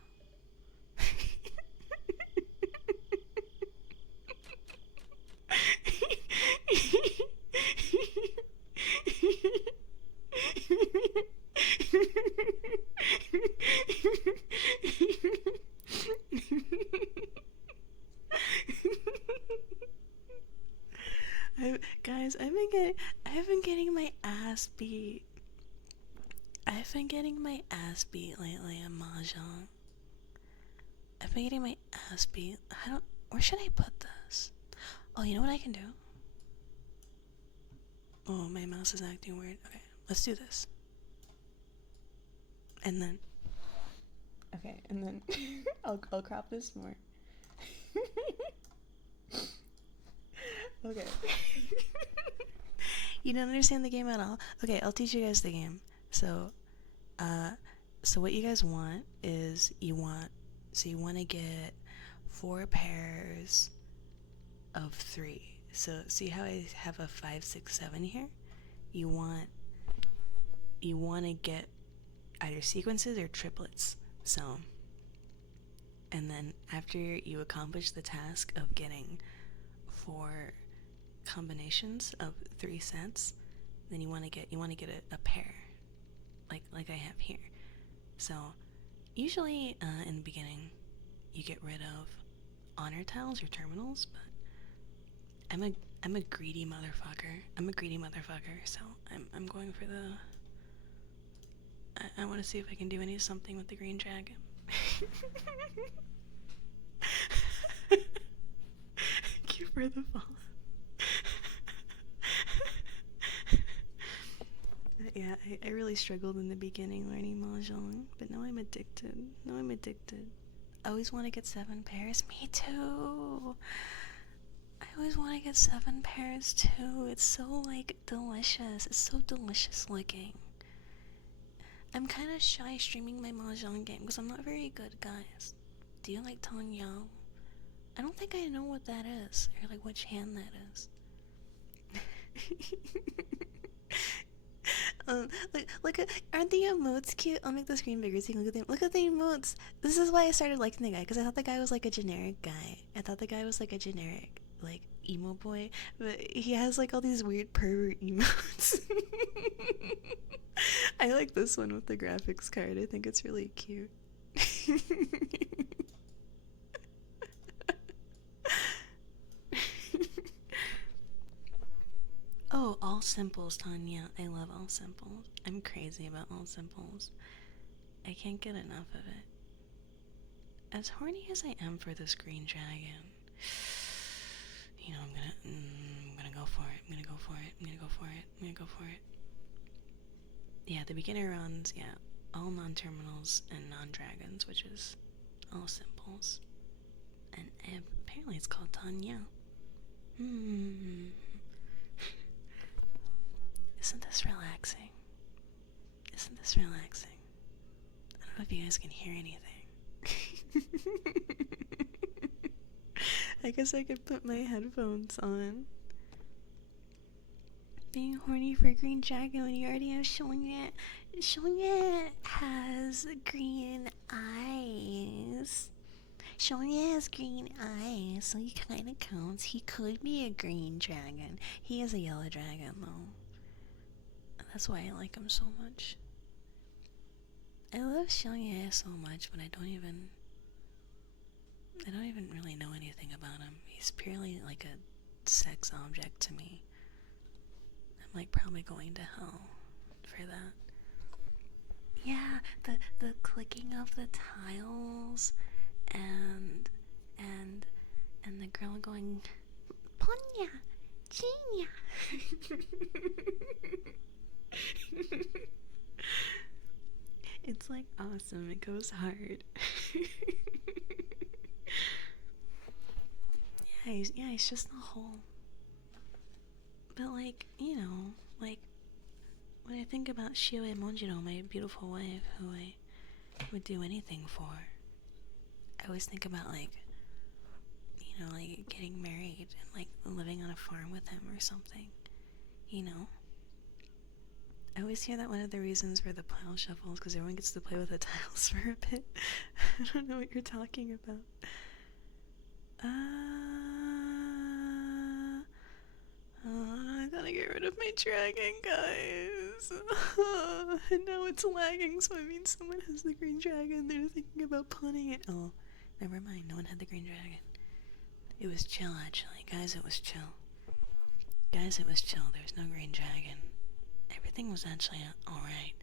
Guys, I've been getting my ass beat. I've been getting my ass beat lately at Mahjong. I've been getting my ass beat. Where should I put this? Oh, you know what I can do? Oh, my mouse is acting weird. Okay, let's do this. And then I'll crop this more. Okay. You don't understand the game at all? Okay, I'll teach you guys the game. So what you guys want is you want to get 4 pairs of 3. So see how I have a 5, 6, 7 here? You want to get either sequences or triplets. So, and then after you accomplish the task of getting 4 combinations of 3 sets, then you want to get a pair, like I have here. So usually in the beginning you get rid of honor tiles or terminals, but I'm a greedy motherfucker. So I'm going for the. I want to see if I can do something with the green dragon. Thank you for the follow. Yeah, I really struggled in the beginning learning Mahjong, but now I'm addicted. I always want to get 7 pairs. Me too. I always want to get 7 pairs too. It's so like delicious. It's so delicious looking. I'm kind of shy streaming my Mahjong game because I'm not very good, guys. Do you like Tanya? I don't think I know what that is, or like which hand that is. Look at, aren't the emotes cute? I'll make the screen bigger so you can look at the emotes. This is why I started liking the guy, because I thought the guy was like a generic guy. I thought the guy was like a generic, like, emo boy, but he has like all these weird pervert emotes. I like this one with the graphics card. I think it's really cute. Oh, all simples, Tanya. I love all simples. I'm crazy about all simples. I can't get enough of it. As horny as I am for this green dragon, you know, I'm gonna go for it. I'm gonna go for it. Yeah, the beginner runs, yeah, all non-terminals and non-dragons, which is all simples. And apparently it's called Tanya. Isn't this relaxing? I don't know if you guys can hear anything. I guess I could put my headphones on. Being horny for green dragon when you already have Shonya. Shonya has green eyes. Shonya has green eyes, so he kind of counts. He could be a green dragon. He is a yellow dragon, though. That's why I like him so much. I love Xiangye so much, but I don't even really know anything about him. He's purely like a sex object to me. I'm like probably going to hell for that. Yeah, the clicking of the tiles and and and the girl going Ponya, Genia. It's like awesome. It goes hard. He's just a hole. But like, like when I think about Shiue Monjiro, my beautiful wife, who I would do anything for, I always think about like, like getting married and like living on a farm with him or something. I always hear that one of the reasons for the pile shuffle is because everyone gets to play with the tiles for a bit. I don't know what you're talking about. I gotta get rid of my dragon, guys. And now it's lagging, so it means someone has the green dragon. They're thinking about punning it. Oh, never mind. No one had the green dragon. It was chill, actually. Guys, it was chill. There was no green dragon. Everything was actually alright.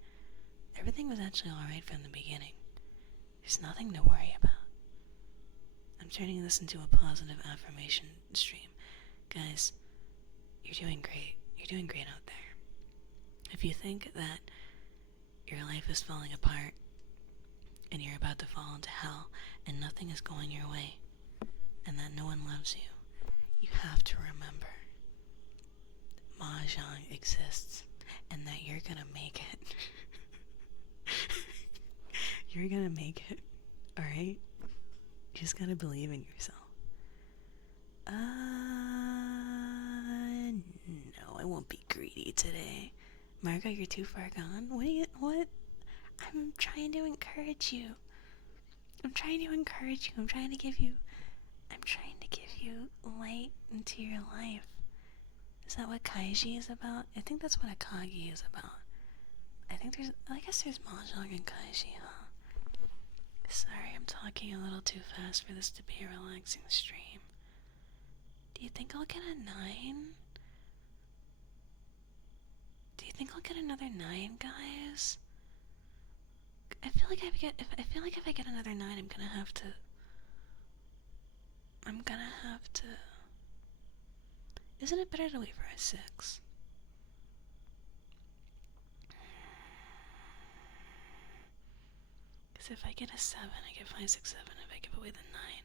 Everything was actually alright from the beginning. There's nothing to worry about. I'm turning this into a positive affirmation stream. Guys, you're doing great. You're doing great out there. If you think that your life is falling apart and you're about to fall into hell and nothing is going your way and that no one loves you, you have to remember that Mahjong exists and that you're gonna make it. You're gonna make it, alright? You just gotta believe in yourself. No, I won't be greedy today. Margo, you're too far gone. What? I'm trying to encourage you. I'm trying to give you light into your life. Is that what Kaiji is about? I think that's what Akagi is about. I guess there's Mahjong and Kaiji, huh? Sorry, I'm talking a little too fast for this to be a relaxing stream. Do you think I'll get a 9? Do you think I'll get another 9, guys? I feel like if I get another 9, I'm gonna have to. Isn't it better to wait for a 6? Because if I get a 7, I get 5, 6, 7. If I give away the 9,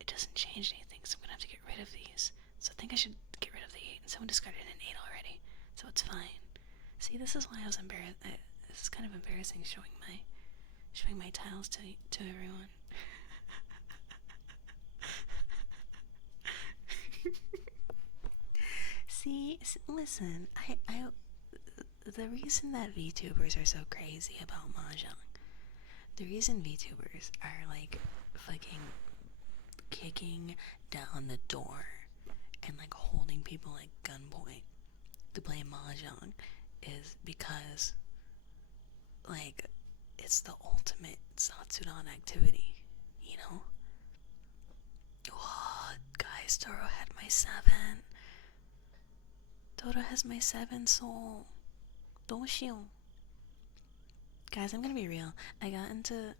it doesn't change anything, so I'm gonna have to get rid of these. So I think I should get rid of the 8, and someone discarded an 8 already, so it's fine. See, this is why I was embarrassed. This is kind of embarrassing showing my tiles to everyone. See, listen, the reason that VTubers are so crazy about Mahjong, the reason VTubers are like fucking kicking down the door and like holding people like gunpoint to play Mahjong is because like it's the ultimate Satsudan activity, you know? Oh, guys, Toro had my 7. Toro has my 7 soul. Doshio. Guys, I'm gonna be real. I got into.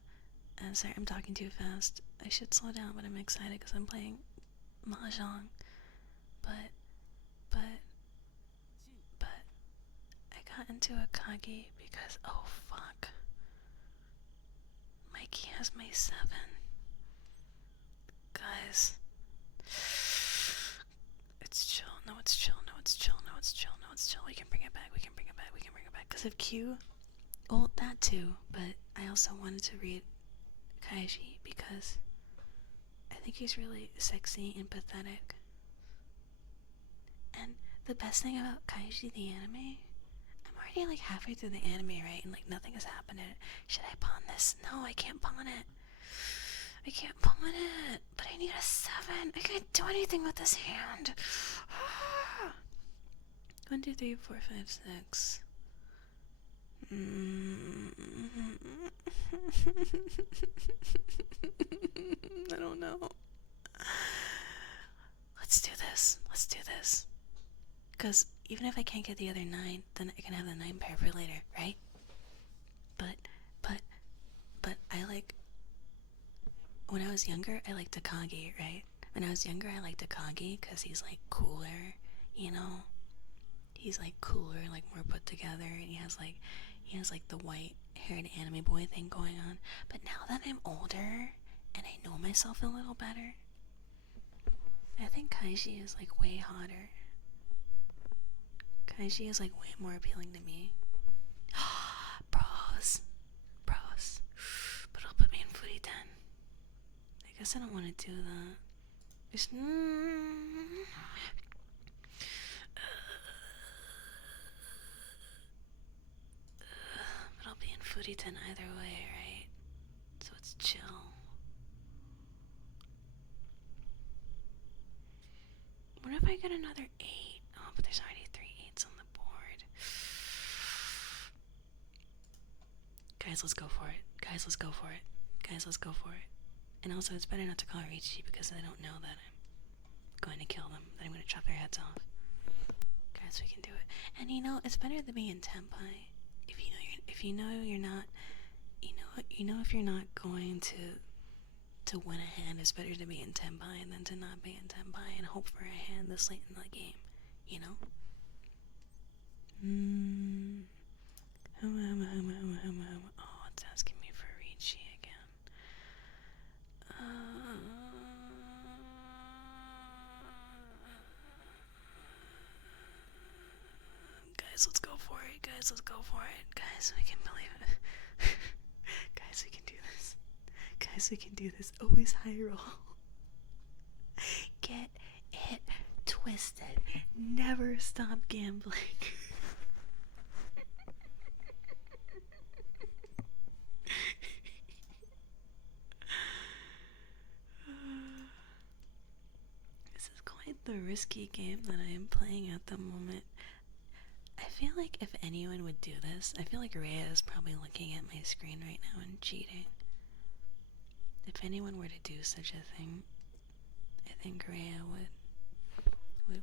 I'm sorry, I'm talking too fast. I should slow down, but I'm excited because I'm playing Mahjong. But, I got into Akagi because, oh fuck. Mikey has my 7. Guys. It's chill. No, it's chill. We can bring it back. Because of Q. Well, that too, but I also wanted to read Kaiji because I think he's really sexy and pathetic. And the best thing about Kaiji the anime, I'm already like halfway through the anime, right? And like nothing has happened. Should I pawn this? No, I can't pawn it. But I need a 7. I can't do anything with this hand. 1, 2, 3, 4, 5, 6. I don't know. Let's do this. Let's do this. Because even if I can't get the other 9, then I can have the 9 pair for later, right? But, but, I like... When I was younger, I liked Takagi, right? When I was younger, I liked Takagi because he's, like, cooler, you know? He's, like, cooler, like, more put together, and he has, like, the white-haired anime boy thing going on. But now that I'm older, and I know myself a little better, I think Kaiji is, like, way hotter. Kaiji is, like, way more appealing to me. Bros. Bros. But it'll put me in footy 10. I guess I don't want to do that. Just... But I'll be in footy 10 either way, right? So it's chill. What if I get another 8? Oh, but there's already 3 8s on the board. Guys, let's go for it. Guys, let's go for it. Guys, let's go for it. And also, it's better not to call her Ichi because they don't know that I'm going to kill them, that I'm going to chop their heads off. Guys, we can do it. And you know, it's better to be in Tenpai. If you know you're not, if you're not going to win a hand, it's better to be in Tenpai than to not be in Tenpai and hope for a hand this late in the game, you know? Oh, it's asking me for Ricci again. Guys, let's go for it. Guys, let's go for it. Guys, we can believe it. Guys, we can do this. Guys, we can do this. Always high roll. Get it twisted. Never stop gambling. This is quite the risky game that I am playing at the moment. I feel like if anyone would do this, I feel like Rhea is probably looking at my screen right now and cheating. If anyone were to do such a thing, I think Rhea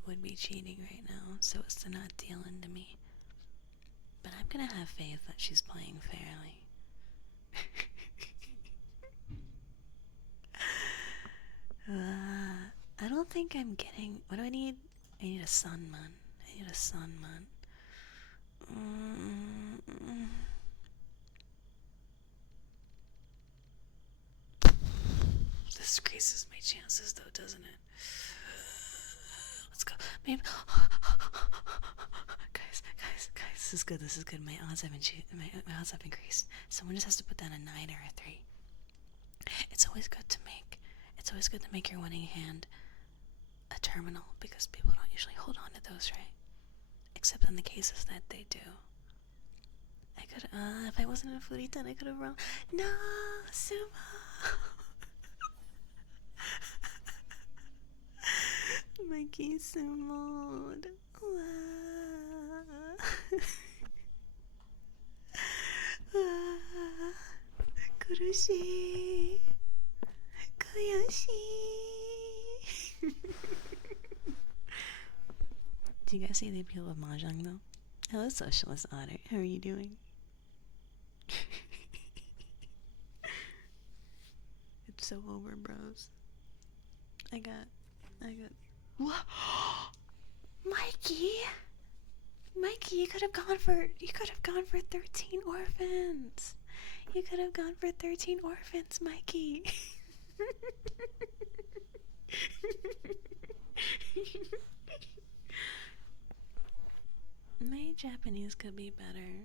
would be cheating right now so as to not deal into me. But I'm gonna have faith that she's playing fairly. I don't think I'm getting... What do I need? I need a sunman. I need a sunman. This increases my chances though, doesn't it? Let's go. Maybe... Guys, this is good, My odds have increased. Someone just has to put down a 9 or a 3. It's always good to make your winning hand a terminal because people don't usually hold on to those, right? Except in the cases that they do. I could, if I wasn't in Footy 10, I could have run. No, Sumo! Mikey Sumo. Kurushii. Koyoshii. Do you guys see the appeal of Mahjong though? Hello, Socialist Otter. How are you doing? It's so over, bros. I got. What? Mikey, you could have gone for 13 orphans. You could have gone for 13 orphans, Mikey. My Japanese could be better.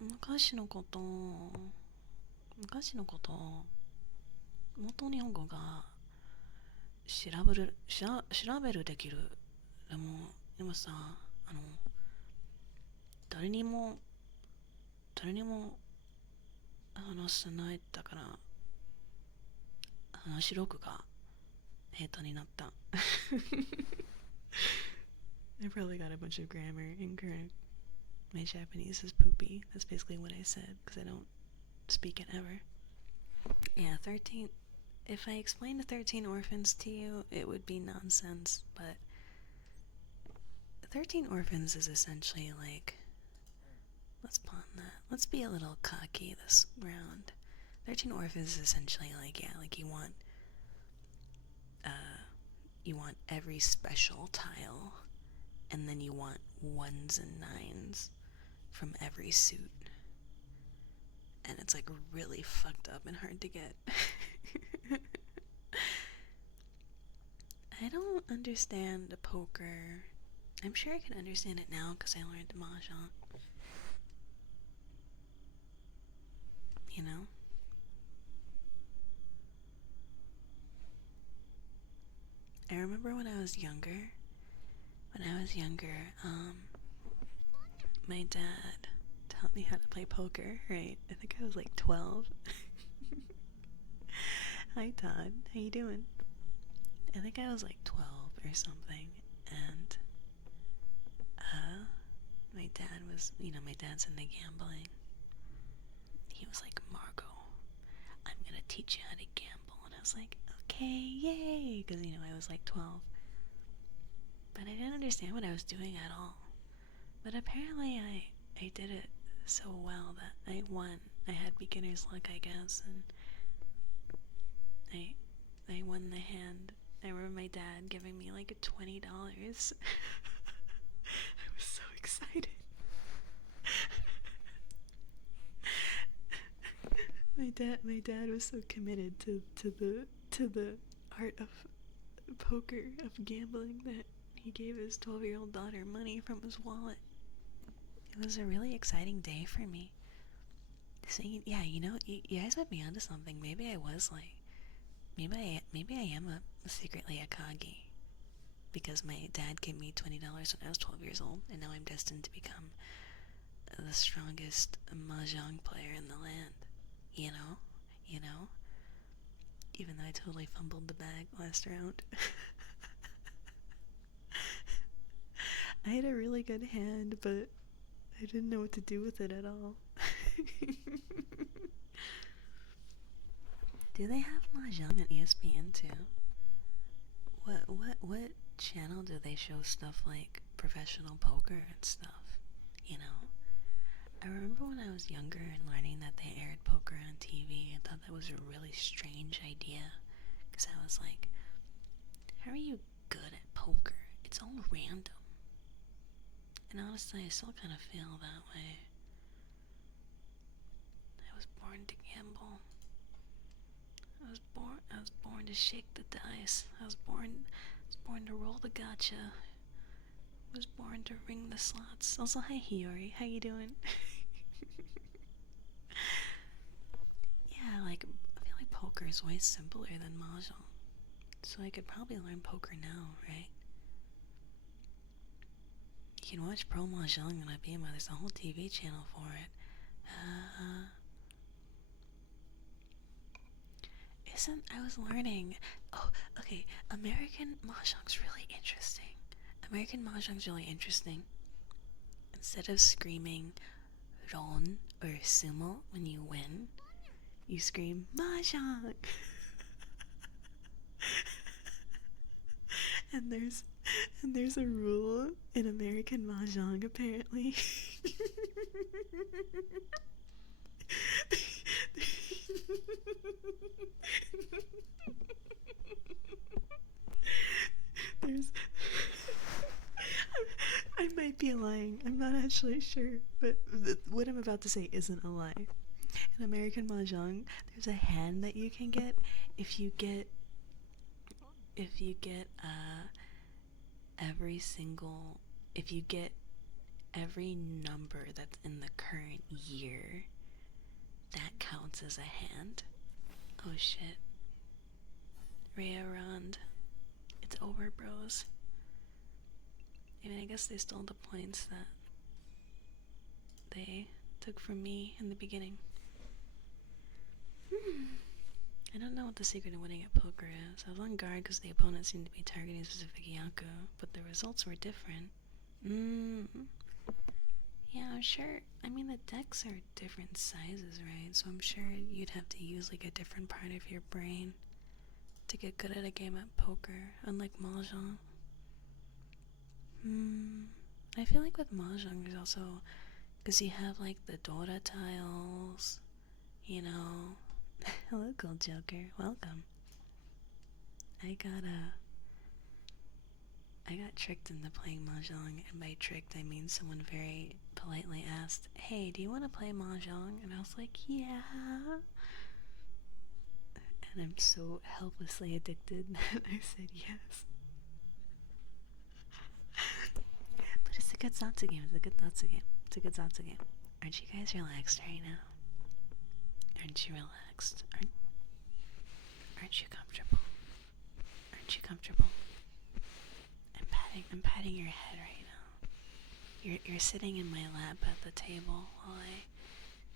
昔のこともっと日本語が調べるできる。でもさ、誰にも話せないだから話力が下手になった。I probably got a bunch of grammar incorrect. My Japanese is poopy. That's basically what I said, because I don't speak it ever. Yeah, 13. If I explained 13 orphans to you, it would be nonsense, but 13 orphans is essentially like, let's pawn that. Let's be a little cocky this round. 13 orphans is essentially like, yeah, like you want every special tile, and then you want 1s and 9s from every suit. And it's like really fucked up and hard to get. I don't understand poker. I'm sure I can understand it now because I learned Mahjong. You know? I remember when I was younger, my dad taught me how to play poker, right? I think I was like 12. Hi Todd, how you doing? I think I was like 12 or something, and my dad was, my dad's into gambling. He was like, Margot, I'm gonna teach you how to gamble. And I was like, okay, yay, because, I was like 12. But I didn't understand what I was doing at all. But apparently I did it so well that I won. I had beginner's luck, I guess, and I won the hand. I remember my dad giving me like $20. I was so excited. My dad was so committed to the art of poker, of gambling, that he gave his 12-year-old daughter money from his wallet. It was a really exciting day for me. So, yeah, you guys might be onto something. Maybe I was like, maybe I am secretly a Kagi, because my dad gave me $20 when I was 12 years old, and now I'm destined to become the strongest Mahjong player in the land. You know? Even though I totally fumbled the bag last round. I had a really good hand, but I didn't know what to do with it at all. Do they have Mahjong on ESPN too? What channel do they show stuff like professional poker and stuff? I remember when I was younger and learning that they aired poker on TV, I thought that was a really strange idea. Because I was like, how are you good at poker? It's all random. And honestly, I still kind of feel that way. I was born to gamble. I was born to shake the dice. I was born to roll the gacha. I was born to ring the slots. Also, hi Hiyori, how you doing? Yeah, I feel like poker is way simpler than Mahjong. So I could probably learn poker now, right? You can watch Pro Mahjong on Abima. There's a whole TV channel for it. I was learning. Oh, okay. American Mahjong's really interesting. Instead of screaming Ron or Sumo when you win, you scream Mahjong. and there's a rule in American Mahjong, apparently. There's I might be lying. I'm not actually sure, but what I'm about to say isn't a lie. In American Mahjong, there's a hand that you can get if you get every number that's in the current year, that counts as a hand. Oh shit. Rhea Rond. It's over, bros. I mean, I guess they stole the points that they took from me in the beginning. I don't know what the secret of winning at poker is. I was on guard because the opponent seemed to be targeting a specific Yako, but the results were different. Yeah, I'm sure. I mean, the decks are different sizes, right? So I'm sure you'd have to use like a different part of your brain to get good at a game at poker, unlike Mahjong. I feel like with Mahjong, there's also, because you have like the Dora tiles, you know. Hello, Gold Joker. Welcome. I got I got tricked into playing Mahjong, and by tricked I mean someone very politely asked, "Hey, do you want to play Mahjong?" And I was like, "Yeah." And I'm so helplessly addicted that I said yes. But it's a good Zatsu game. It's a good Zatsu game. It's a good Zatsu game. Aren't you guys relaxed right now? Aren't you relaxed? Aren't you comfortable? Aren't you comfortable? I'm patting your head right now. You're sitting in my lap at the table while I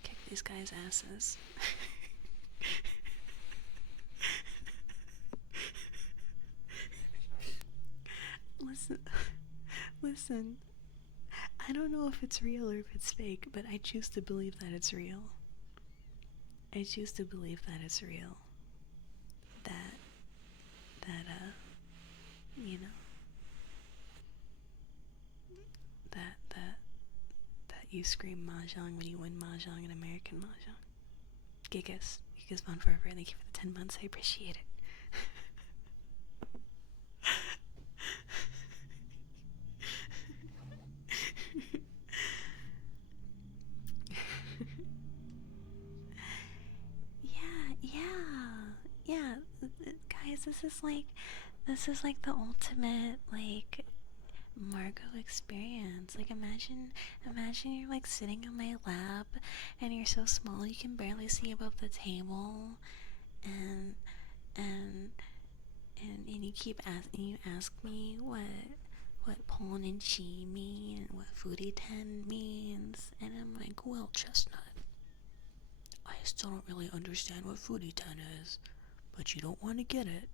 kick these guys' asses. Listen. I don't know if it's real or if it's fake, but I choose to believe that it's real. I choose to believe that it's real. That, you know, that you scream Mahjong when you win Mahjong in American Mahjong. Gigas Bond Forever, thank you for the 10 months, I appreciate it. Yeah, guys, this is like the ultimate, like, Margot experience. Like, imagine you're like sitting on my lap and you're so small you can barely see above the table, and and you keep you ask me what Pon and Chi mean and what Foodie 10 means, and I'm like, well, Chestnut, I still don't really understand what Foodie 10 is, but you don't want to get it.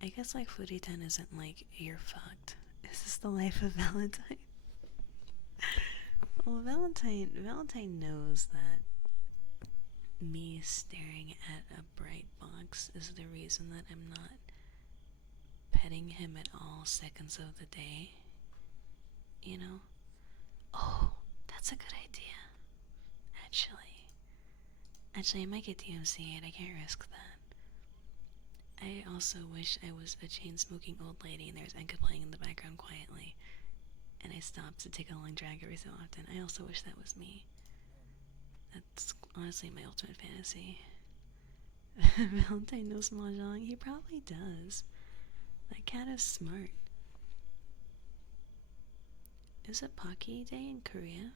I guess like Foodie 10 isn't like you're fucked. Is this the life of Valentine? Well, Valentine knows that me staring at a bright box is the reason that I'm not petting him at all seconds of the day. You know? Oh, that's a good idea. Actually, I might get DMCA'd. I can't risk that. I also wish I was a chain-smoking old lady and there's Enka playing in the background quietly, and I stopped to take a long drag every so often. I also wish that was me. That's honestly my ultimate fantasy. Valentine knows Mahjong? He probably does. That cat is smart. Is it Pocky Day in Korea?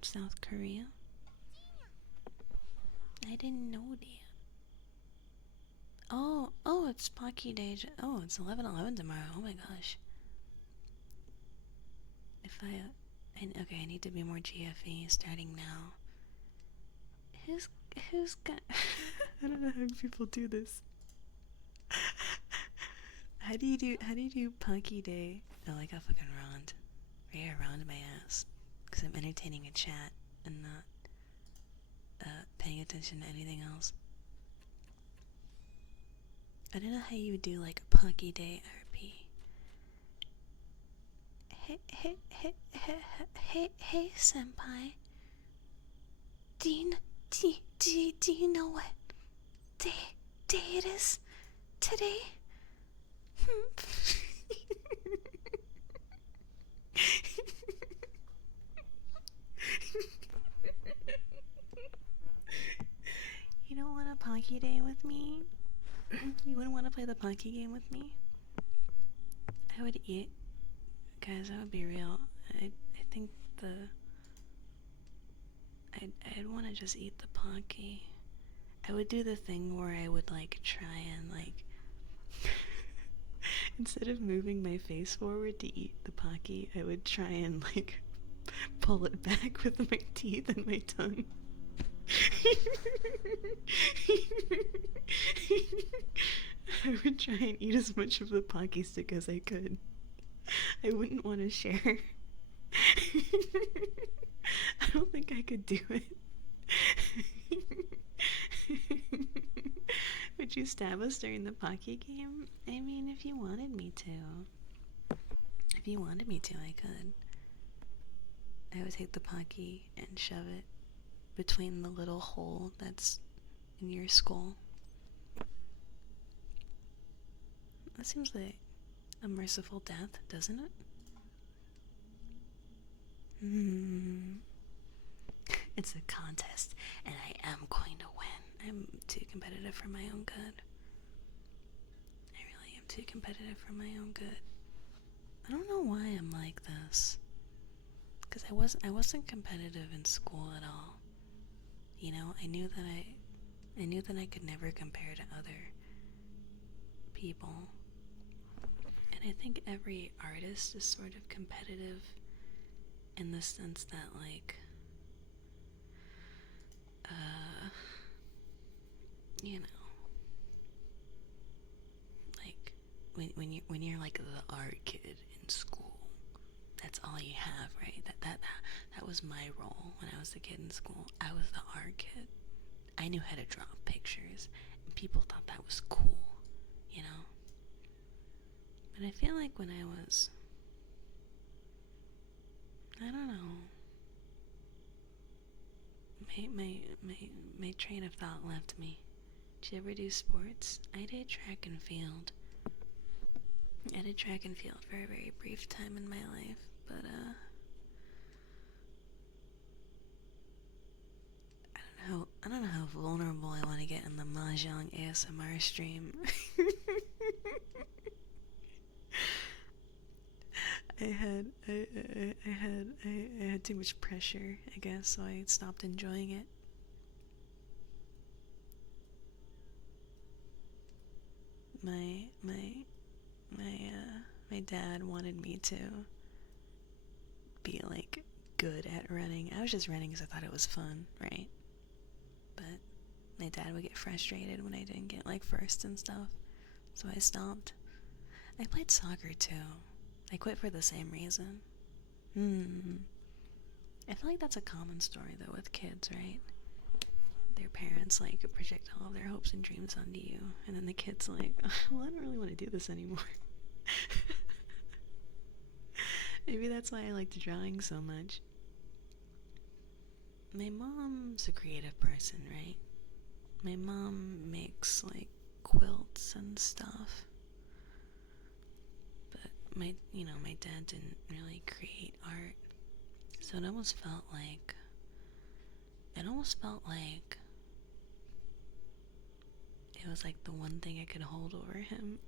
South Korea? I didn't know that. Oh, it's Pocky Day. Oh, it's 11/11 tomorrow. Oh my gosh. Okay, I need to be more GFE starting now. Who's got... I don't know how people do this. How do you do Pocky Day? Oh, like a fucking round. Right around my ass. Because I'm entertaining a chat and not paying attention to anything else. I don't know how you would do like a Pocky Day RP. Hey, senpai. Do you know what day it is today? You don't want a Pocky Day with me? You wouldn't want to play the Pocky game with me? I would eat. Guys, I would be real. I think I'd want to just eat the Pocky. I would do the thing where I would like try and like instead of moving my face forward to eat the Pocky, I would try and like pull it back with my teeth and my tongue. I would try and eat as much of the Pocky stick as I could. I wouldn't want to share. I don't think I could do it. Would you stab us during the Pocky game? I mean, if you wanted me to. If you wanted me to, I could. I would take the Pocky and shove it between the little hole that's in your skull. That seems like a merciful death, doesn't it? It's a contest, and I am going to win. I'm too competitive for my own good. I really am too competitive for my own good. I don't know why I'm like this. Because I wasn't competitive in school at all. You know, I knew that I could never compare to other people. And I think every artist is sort of competitive in the sense that, like, you know, like when you're like the art kid in school, that's all you have, right? That was my role when I was a kid in school. I was the art kid. I knew how to draw pictures, and people thought that was cool, you know? But I feel like when I was, I don't know, my train of thought left me. Did you ever do sports? I did track and field. I did track and field for a very brief time in my life, but I don't know how vulnerable I want to get in the Mahjong ASMR stream. I had too much pressure, I guess, so I stopped enjoying it. My dad wanted me to be like good at running. I was just running because I thought it was fun, right? But my dad would get frustrated when I didn't get like first and stuff, so I stopped. I played soccer too. I quit for the same reason. I feel like that's a common story though with kids, right? Their parents like project all of their hopes and dreams onto you, and then the kid's like, well, I don't really want to do this anymore. Maybe that's why I liked drawing so much. My mom's a creative person, right? My mom makes like quilts and stuff. But my dad didn't really create art. So it almost felt like it was like the one thing I could hold over him.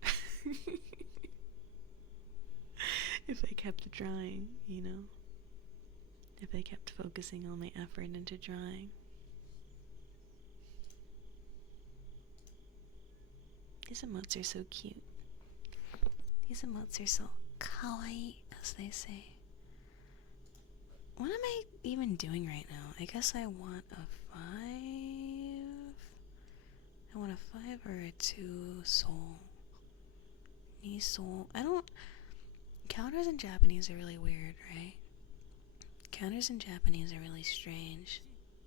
If I kept drawing, you know? If I kept focusing all my effort into drawing. These emotes are so cute. These emotes are so kawaii, as they say. What am I even doing right now? I guess I want a 5. I want a 5 or a 2 soul. Ni soul. I don't. Counters in Japanese are really weird, right? Counters in Japanese are really strange.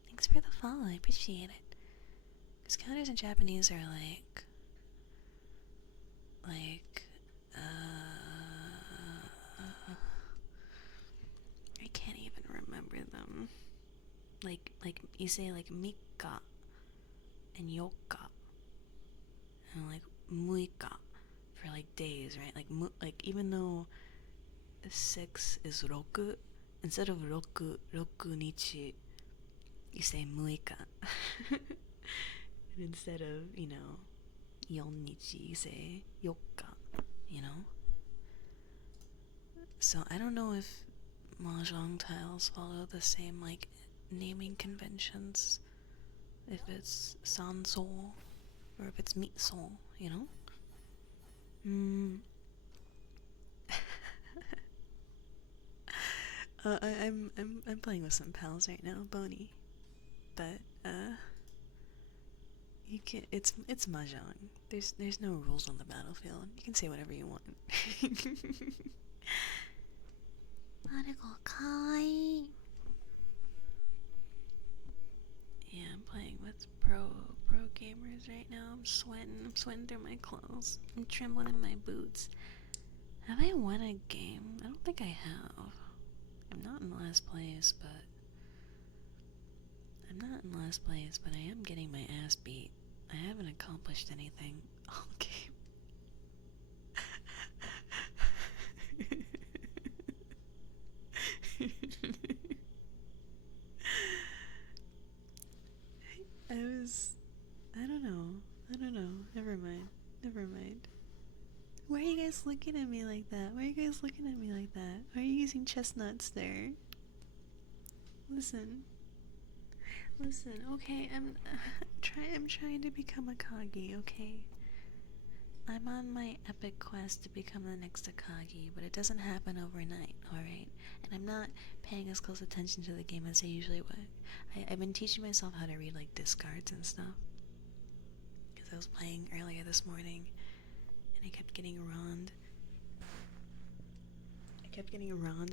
Thanks for the follow, I appreciate it. Because counters in Japanese are like, I can't even remember them. Like you say like mika and yoka, and like muika for like days, right? Like even though 6 is roku, instead of roku nichi, you say muika. And instead of, 4 nichi, you say yoka, you know? So I don't know if Mahjong tiles follow the same, like, naming conventions. If it's san soul or if it's meat soul, you know? I'm playing with some pals right now, Boney. But you can it's Mahjong. There's no rules on the battlefield. You can say whatever you want. Article Kai. Yeah, I'm playing with pro gamers right now. I'm sweating through my clothes. I'm trembling in my boots. Have I won a game? I don't think I have. I'm not in last place, but I am getting my ass beat. I haven't accomplished anything all game. I don't know. Never mind. Why are you guys looking at me like that? Why are you using chestnuts there? Listen, okay, I'm trying to become a Kagi, okay? I'm on my epic quest to become the next Akagi, but it doesn't happen overnight, alright? And I'm not paying as close attention to the game as I usually would. I've been teaching myself how to read, like, discards and stuff. Because I was playing earlier this morning, and I kept getting wronged.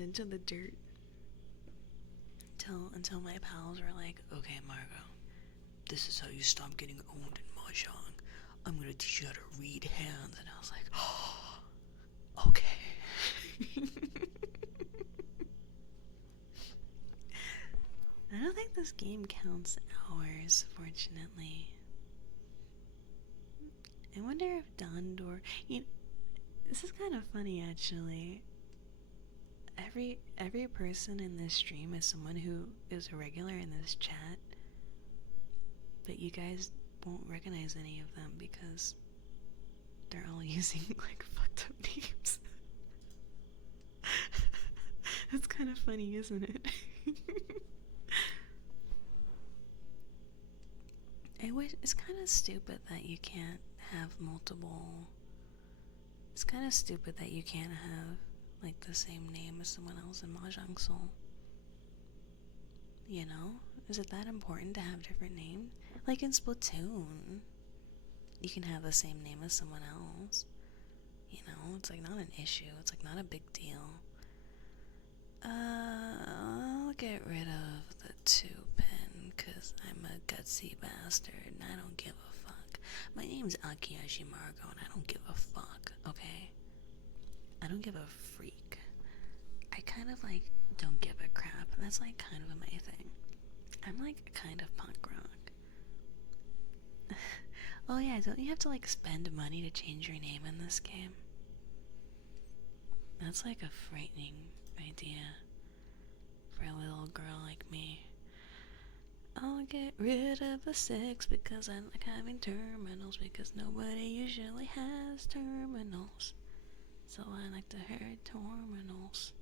Into the dirt. Until my pals were like, okay, Margot, this is how you stop getting owned in Mahjong. I'm gonna teach you how to read hands. And I was like, oh, okay. I don't think this game counts hours, fortunately. I wonder if Dondor... this is kind of funny, actually. Every person in this stream is someone who is a regular in this chat, but you guys won't recognize any of them because they're all using, like, fucked up names. That's kind of funny, isn't it? It's kind of stupid that you can't have multiple... It's kind of stupid that you can't have, like, the same name as someone else in Mahjong Soul. You know? Is it that important to have different names? Like in Splatoon, you can have the same name as someone else. You know, it's like not an issue. It's like not a big deal. I'll get rid of the 2-pin, cause I'm a gutsy bastard and I don't give a fuck. My name's Akiyashi Margo and I don't give a fuck, okay? I don't give a freak. I kind of like don't give a crap. That's like kind of my thing. I'm like kind of punk rock. Oh yeah, don't you have to like spend money to change your name in this game? That's like a frightening idea for a little girl like me. I'll get rid of the 6 because I like having terminals, because nobody usually has terminals. So I like to hear terminals.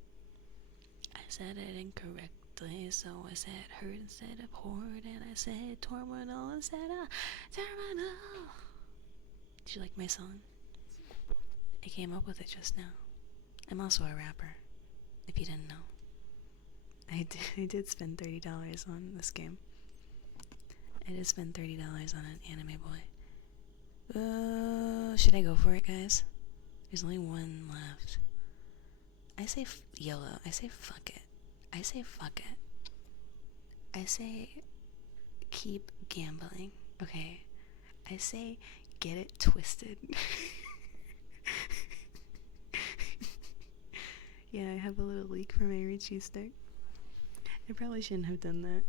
I said it incorrectly, so I said herd instead of horde, and I said terminal instead of terminal. Did you like my song? I came up with it just now. I'm also a rapper, if you didn't know. I did spend $30 on this game. I did spend $30 on an anime boy. Should I go for it, guys? There's only one left. I say YOLO. I say fuck it. I say keep gambling. Okay. I say get it twisted. Yeah, I have a little leak from my Richie stick. I probably shouldn't have done that.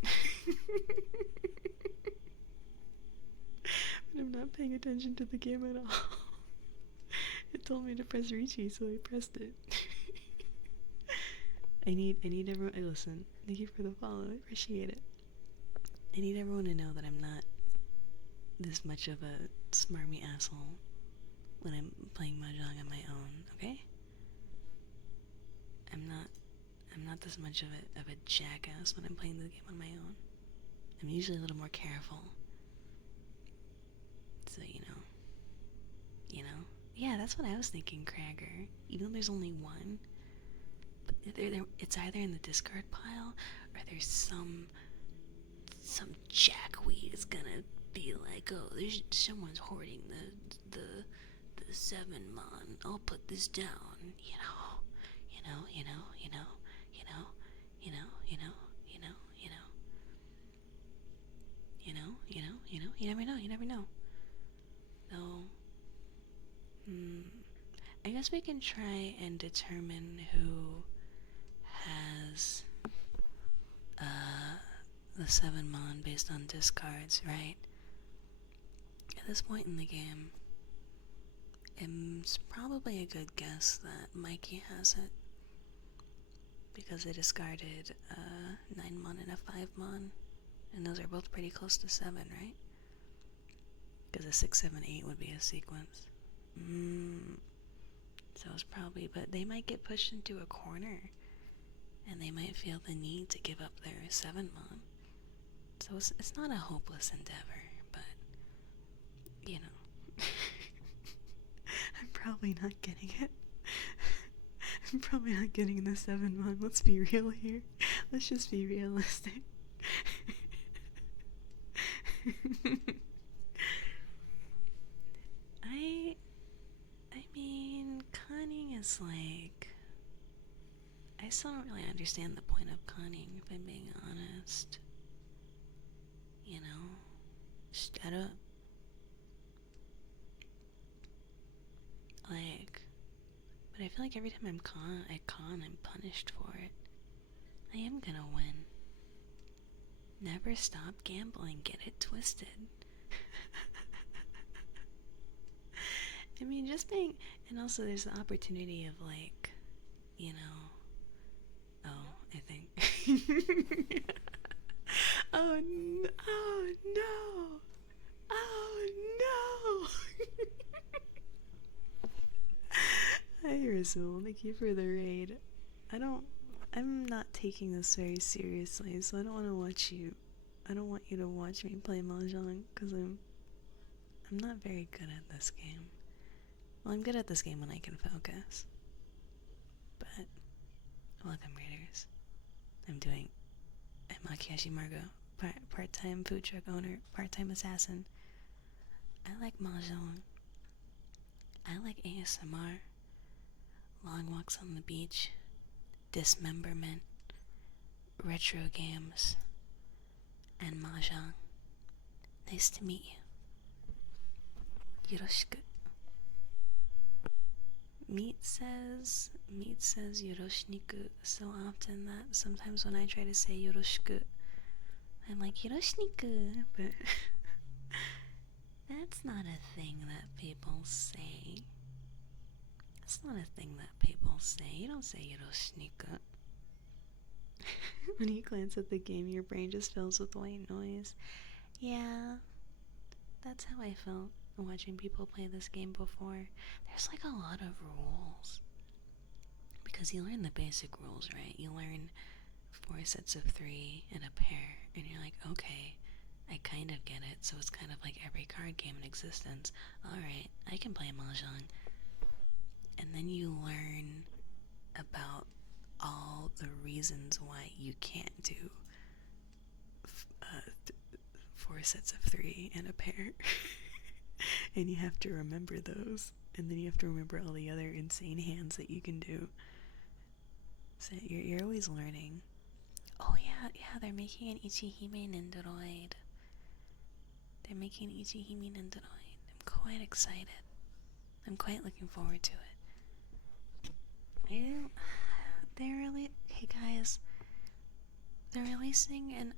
But I'm not paying attention to the game at all. It told me to press Richie, so I pressed it. I need everyone... Listen, thank you for the follow, I appreciate it. I need everyone to know that I'm not this much of a smarmy asshole when I'm playing Mahjong on my own, okay? I'm not this much of a jackass when I'm playing the game on my own. I'm usually a little more careful. So, you know. Yeah, that's what I was thinking, Cragger. Even though there's only one. But it's either in the discard pile, or there's some jackweed is gonna be like, oh, there's someone's hoarding the 7 mon. I'll put this down, you know. You never know. You never know. So, I guess we can try and determine who has the 7 mon based on discards, right? At this point in the game, it's probably a good guess that Mikey has it. Because they discarded 9 mon and a 5 mon. And those are both pretty close to 7, right? Because a 6, 7, 8 would be a sequence. So it's probably, but they might get pushed into a corner. And they might feel the need to give up their 7 mon. So it's not a hopeless endeavor, but, you know. I'm probably not getting it. I'm probably not getting the 7 mon. Let's be real here. Let's just be realistic. I mean, conning is like... I still don't really understand the point of conning, if I'm being honest. You know? Shut up. Like... But I feel like every time I con, I'm punished for it. I am gonna win. Never stop gambling, get it twisted. I mean, just being... And also there's the opportunity of like, you know... Oh, I think... Oh no! Oh no! Oh no! Hi Rasul, thank you for the raid. I'm not taking this very seriously, so I don't want to watch you. I don't want you to watch me play Mahjong, because I'm not very good at this game. Well, I'm good at this game when I can focus. But, welcome raiders. I'm Akihashi Margo, part-time food truck owner, part-time assassin. I like Mahjong. I like ASMR. Long walks on the beach. Dismemberment. Retro games. And Mahjong. Nice to meet you. Yoroshiku. Meat says Yoroshniku so often that sometimes when I try to say Yoroshiku, I'm like Yoroshniku, but that's not a thing that people say. That's not a thing that people say. You don't say Yoroshniku. When you glance at the game, your brain just fills with white noise. Yeah, that's how I felt watching people play this game before. There's like a lot of rules. Because you learn the basic rules, right? You learn 4 sets of 3 and a pair, and you're like, okay, I kind of get it. So it's kind of like every card game in existence. Alright, I can play Mahjong. And then you learn about all the reasons why you can't do 4 sets of 3 and a pair. And you have to remember those. And then you have to remember all the other insane hands that you can do. So you're always learning. Oh yeah, they're making an Ichihime Nendoroid. They're making an Ichihime Nendoroid. I'm quite excited. I'm quite looking forward to it. Hey guys, they're releasing an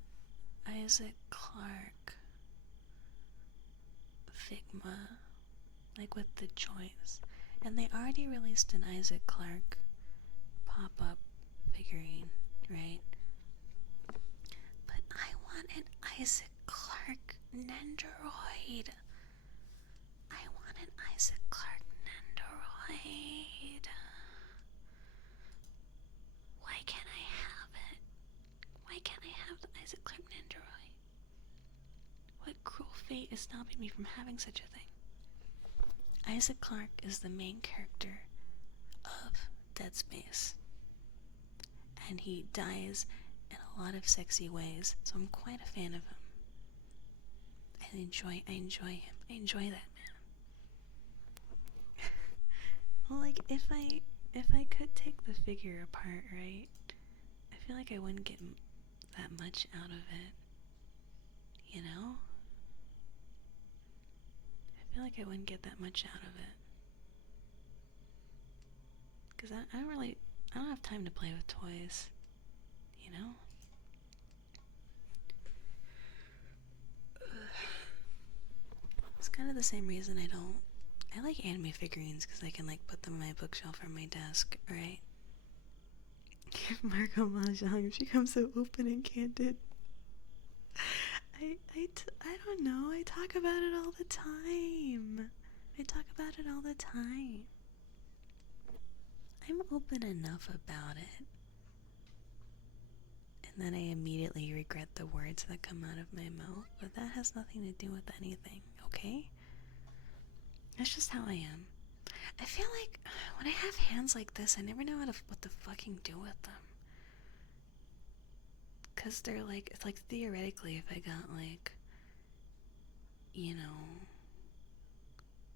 Isaac Clarke Figma, like with the joints, and they already released an Isaac Clarke pop-up figurine, right? But I want an Isaac Clarke Nendoroid. I want an Isaac Clarke Nendoroid. Why can't I have it? Why can't I have the Isaac Clarke Nendoroid? What cruel fate is stopping me from having such a thing? Isaac Clarke is the main character of Dead Space. And he dies in a lot of sexy ways, so I'm quite a fan of him. I enjoy him. I enjoy that man. Well, like, if I could take the figure apart, right, I feel like I wouldn't get that much out of it, you know? feel like I wouldn't get that much out of it. Because I don't have time to play with toys, you know? It's kind of the same reason I like anime figurines, because I can like put them on my bookshelf or my desk, right? Marco Mahjong, if she comes so open and candid. I don't know, I talk about it all the time. I'm open enough about it. And then I immediately regret the words that come out of my mouth, but that has nothing to do with anything, okay? That's just how I am. I feel like when I have hands like this, I never know what to fucking do with them. Cause they're like, it's like theoretically if I got like, you know,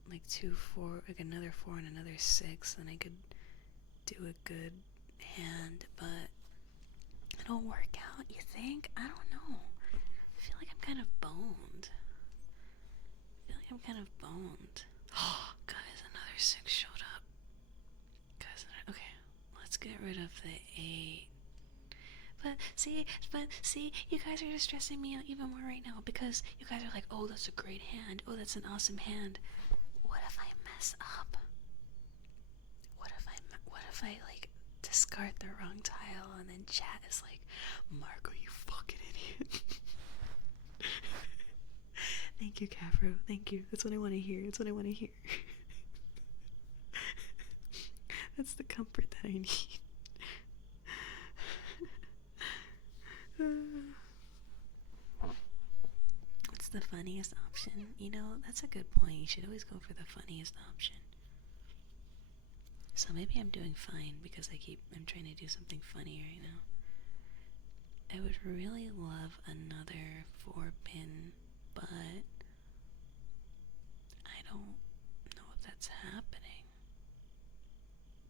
like 2, 4, like another 4 and another 6, then I could do a good hand, but it'll work out, you think? I don't know. I feel like I'm kind of boned. Oh, guys, another 6 showed up. Guys, okay, let's get rid of the 8. But see, you guys are just stressing me out even more right now because you guys are like, oh, that's a great hand. Oh, that's an awesome hand. What if I mess up? What if I like discard the wrong tile and then chat is like, Marco, you fucking idiot. Thank you, Cafro. Thank you. That's what I want to hear. That's the comfort that I need. What's the funniest option? You know, that's a good point. You should always go for the funniest option. So maybe I'm doing fine because I'm trying to do something funny right now. I would really love another 4-pin, but I don't know if that's happening.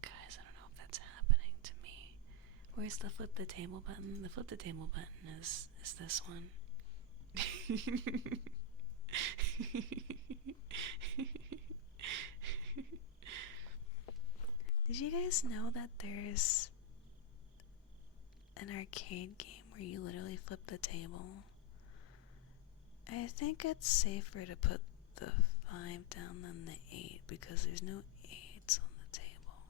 Guys, I don't know if that's happening to me. Where's the flip the table button? The flip the table button is this one. Did you guys know that there's an arcade game where you literally flip the table? I think it's safer to put the 5 down than the 8 because there's no 8s on the table.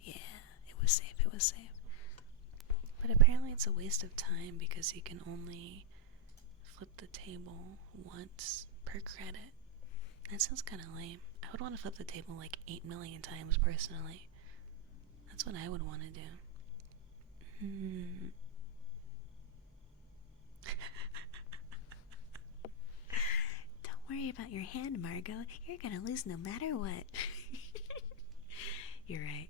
Yeah, it was safe. But apparently it's a waste of time because you can only flip the table once per credit. That sounds kind of lame. I would want to flip the table like 8 million times personally. That's what I would want to do. Don't worry about your hand, Margot. You're gonna lose no matter what. You're right.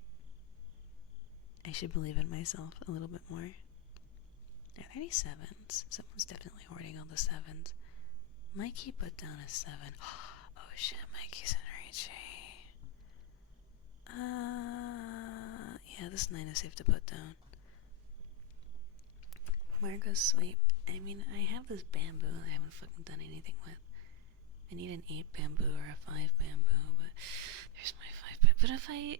I should believe in myself a little bit more. Are there any 7s? Someone's definitely hoarding all the 7s. Mikey put down a 7. Oh shit, Mikey's in reach. Yeah, this 9 is safe to put down. Margot's sweep. I mean, I have this bamboo I haven't fucking done anything with. I need an 8 bamboo or a 5 bamboo, but there's my 5 bamboo. But if I,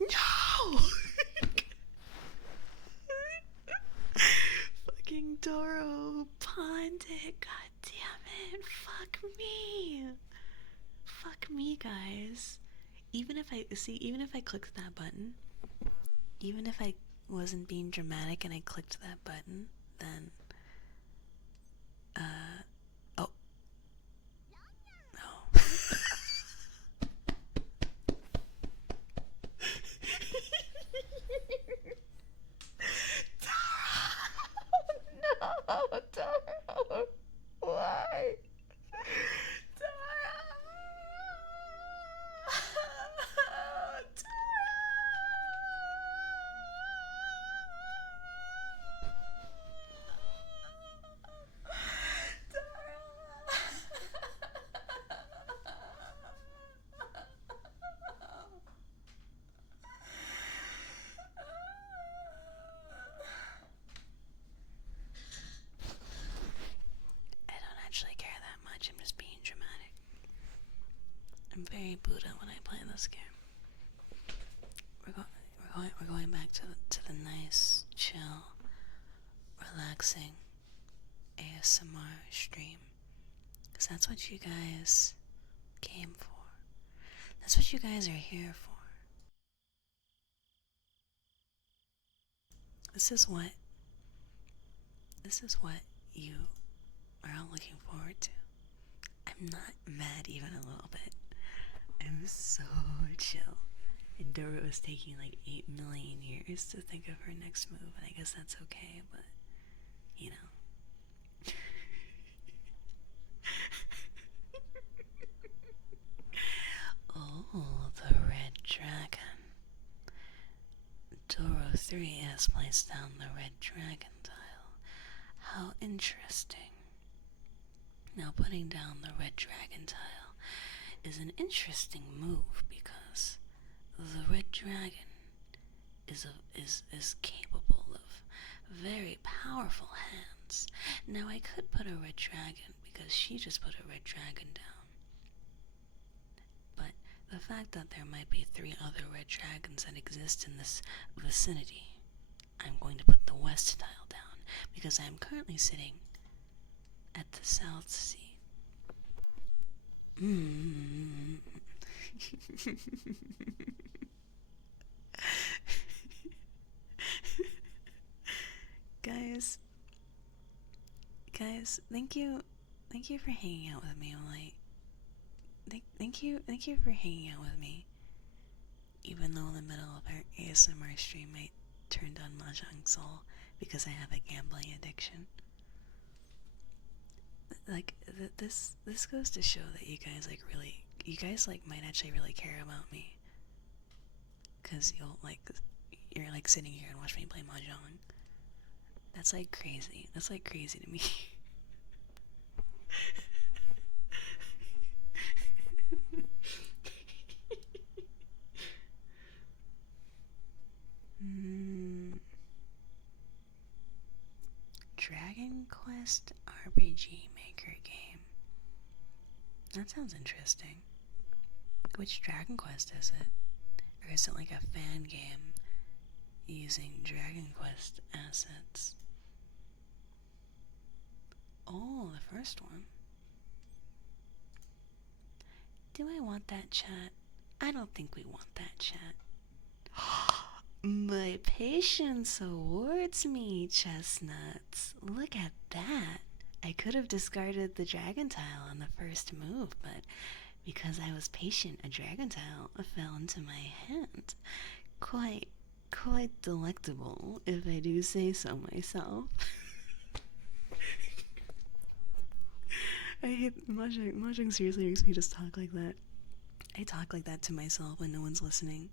no! Fucking Doro pawned it, god damn it, fuck me, guys. Even if I clicked that button, even if I wasn't being dramatic and I clicked that button, then, oh. No. No, Taro. Why? going back to the nice, chill, relaxing ASMR stream. Because that's what you guys came for. That's what you guys are here for. This is what you are all looking forward to. I'm not mad even a little bit. I'm so chill. And Dora was taking like 8 million years to think of her next move, and I guess that's okay, but you know. Oh, the red dragon. Doro 3 has placed down the red dragon tile. How interesting. Now putting down the red dragon tile is an interesting move because the red dragon is capable of very powerful hands. Now I could put a red dragon because she just put a red dragon down. But the fact that there might be 3 other red dragons that exist in this vicinity, I'm going to put the west tile down because I am currently sitting at the South Sea. Guys, thank you for hanging out with me. Thank you for hanging out with me. Even though in the middle of our ASMR stream I turned on Mahjong Soul because I have a gambling addiction. Like, this goes to show that you guys might actually really care about me. Cause you're like sitting here and watch me play Mahjong. That's like crazy. That's like crazy to me. Dragon Quest RPG Maker game. That sounds interesting. Which Dragon Quest is it? Or is it like a fan game using Dragon Quest assets? Oh, the first one. Do I want that, chat? I don't think we want that, chat. My patience awards me, chestnuts. Look at that. I could have discarded the dragon tile on the first move, but because I was patient, a dragon tile fell into my hand. Quite delectable, if I do say so myself. I hate Mahjong. Mahjong seriously makes me just talk like that. I talk like that to myself when no one's listening.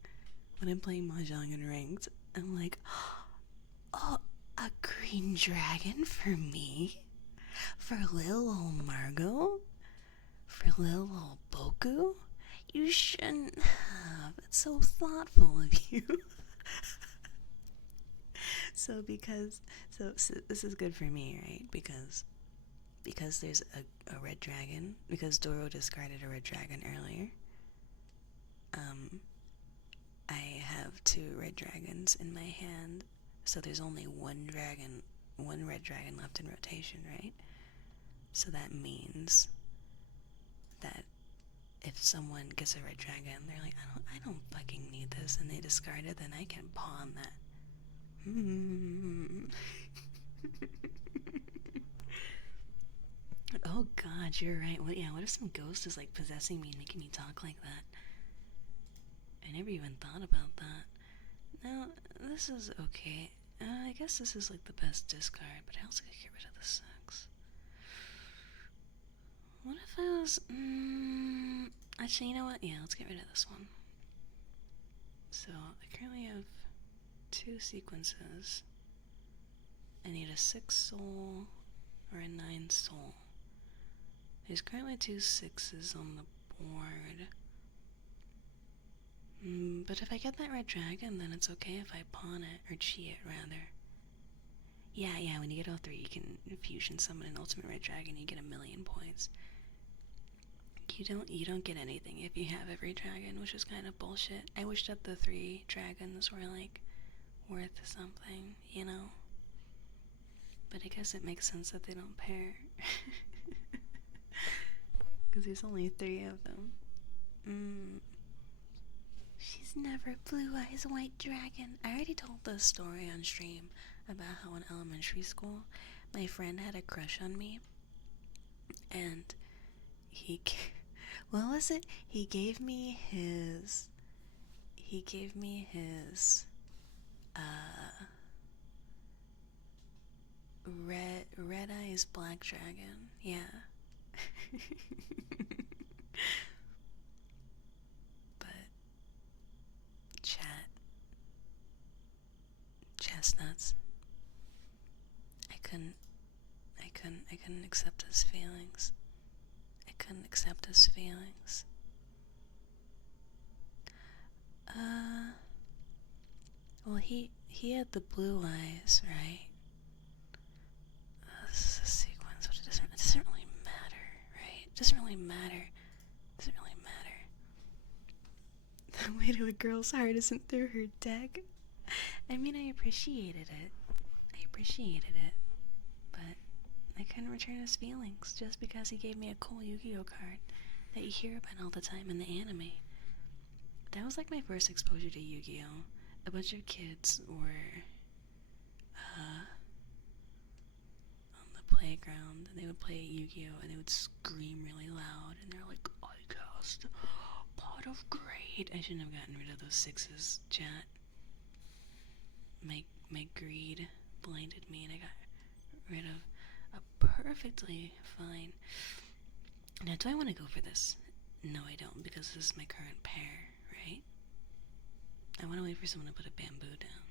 When I'm playing Mahjong and ranked, I'm like, oh, a green dragon for me? For little old Margot? For little old Boku? You shouldn't have. It's so thoughtful of you. So this is good for me, right? Because there's a red dragon, because Doro discarded a red dragon earlier. I have 2 red dragons in my hand, so there's only one red dragon left in rotation, right? So that means that if someone gets a red dragon, they're like, I don't fucking need this, and they discard it, then I can pawn that. Oh god, you're right. What if some ghost is like possessing me and making me talk like that? I never even thought about that. No, this is okay. I guess this is like the best discard, but I also gotta get rid of the 6. What if I was... actually, you know what? Yeah, let's get rid of this one. So, I currently have 2 sequences. I need a 6 soul or a 9 soul. There's currently 2 6s on the board. But if I get that red dragon, then it's okay if I pawn it, or chi it, rather. Yeah, when you get all 3, you can fusion summon an ultimate red dragon, you get 1,000,000 points. You don't get anything if you have every dragon, which is kind of bullshit. I wish that the 3 dragons were like worth something, you know? But I guess it makes sense that they don't pair. Because there's only 3 of them. She's never blue eyes white dragon. I already told this story on stream about how in elementary school my friend had a crush on me, and what was it? He gave me his red eyes black dragon. Yeah. But chestnuts. I couldn't accept his feelings. I couldn't accept his feelings. Well, he had the blue eyes, right? This is a sequence, but it doesn't really matter, right? It doesn't really matter. The way to a girl's heart isn't through her deck. I mean, I appreciated it, but I couldn't return his feelings just because he gave me a cool Yu-Gi-Oh card that you hear about all the time in the anime. That was like my first exposure to Yu-Gi-Oh! A bunch of kids were on the playground and they would play Yu-Gi-Oh! And they would scream really loud and they're like, I cast Pot of Greed. I shouldn't have gotten rid of those 6s, chat. My greed blinded me and I got rid of a perfectly fine. Now, do I want to go for this? No, I don't, because this is my current pair, right? I want to wait for someone to put a bamboo down.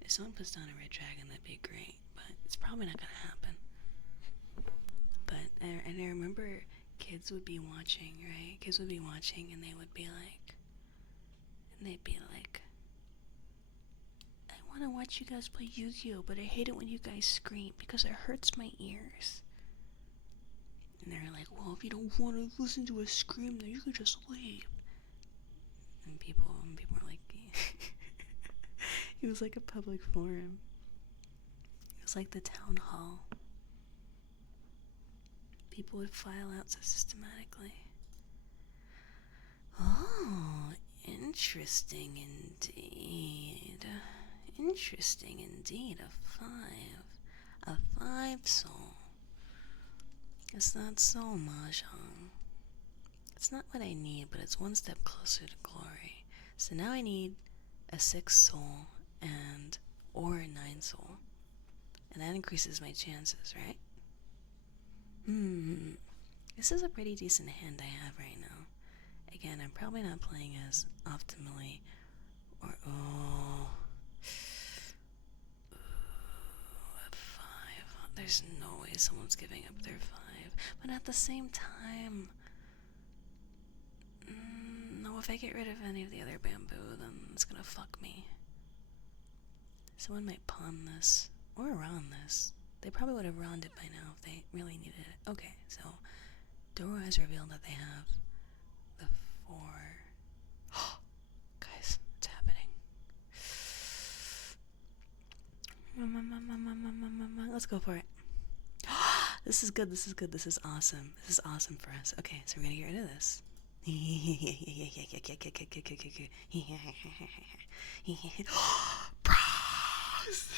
If someone puts down a red dragon, that'd be great, but it's probably not gonna happen. But, and I remember kids would be watching, right? Kids would be watching and they'd be like, I want to watch you guys play Yu-Gi-Oh, but I hate it when you guys scream because it hurts my ears. And they're like, well, if you don't want to listen to us scream, then you can just leave. And people are like, it was like a public forum. It was like the town hall. People would file out so systematically. Oh, interesting indeed. Interesting indeed. A 5 soul. It's not so, Mahjong. It's not what I need, but it's one step closer to glory. So now I need a 6 soul or a 9 soul. And that increases my chances, right? This is a pretty decent hand I have right now. Again, I'm probably not playing as optimally or at 5. There's no way someone's giving up their 5. But at the same time, no, if I get rid of any of the other bamboo, then it's gonna fuck me. Someone might pawn this or ron this. They probably would have ronned it by now if they really needed it. Okay, so Doro has revealed that they have the 4. Guys, it's happening. Let's go for it. This is good, this is awesome. This is awesome for us. Okay, so we're gonna get rid of this. Bros!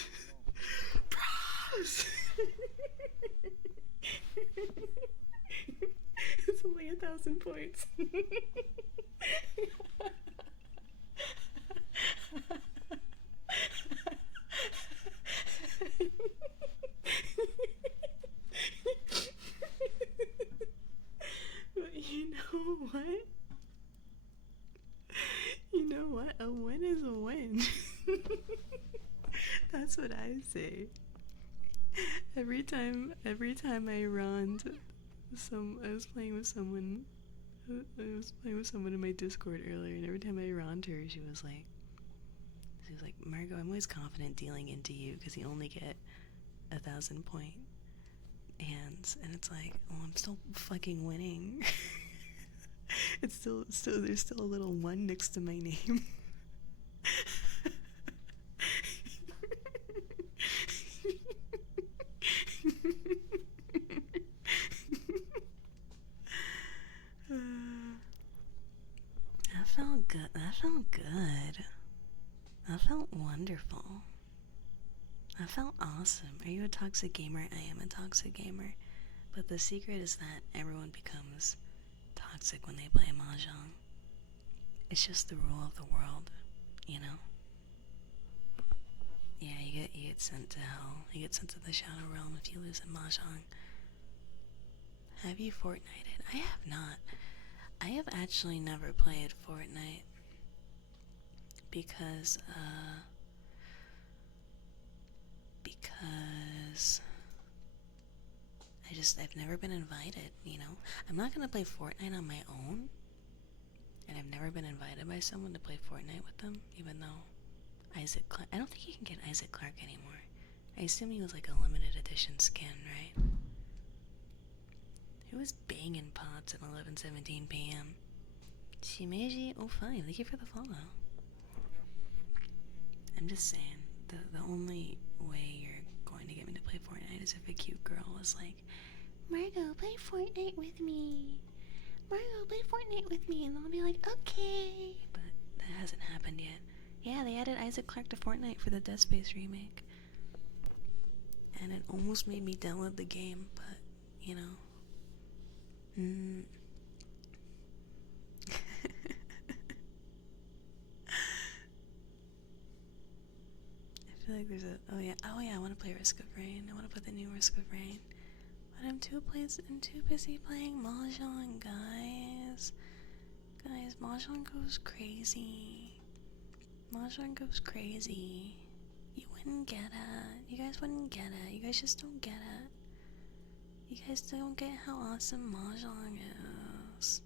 It's only 1,000 points. But you know what? A win is a win. That's what I say. Every time I ronned I was playing with someone in my Discord earlier, and every time I ronned her, she was like, Margo, I'm always confident dealing into you because you only get 1,000 point hands, and it's like, oh, I'm still fucking winning. There's still a little one next to my name. That felt good. That felt good. That felt wonderful. That felt awesome. Are you a toxic gamer? I am a toxic gamer. But the secret is that everyone becomes toxic when they play Mahjong. It's just the rule of the world, you know? Yeah, you get sent to hell. You get sent to the Shadow Realm if you lose in Mahjong. Have you Fortnited? I have not. I have actually never played Fortnite because I've never been invited, you know? I'm not gonna play Fortnite on my own, and I've never been invited by someone to play Fortnite with them, even though Isaac Clarke, I don't think you can get Isaac Clarke anymore. I assume he was like a limited edition skin, right? Who was banging pots at 11:17 p.m.? Shimeji 05, thank you for the follow. I'm just saying, the only way you're going to get me to play Fortnite is if a cute girl was like, Margot, play Fortnite with me. Margot, play Fortnite with me. And I'll be like, okay. But that hasn't happened yet. Yeah, they added Isaac Clarke to Fortnite for the Dead Space remake. And it almost made me download the game, but, you know. I feel like there's a... Oh yeah, I want to play Risk of Rain. I want to play the new Risk of Rain. But I'm too busy playing Mahjong, guys. Guys, Mahjong goes crazy. Mahjong goes crazy. You wouldn't get it. You guys wouldn't get it. You guys just don't get it. You guys don't get how awesome Mahjong is.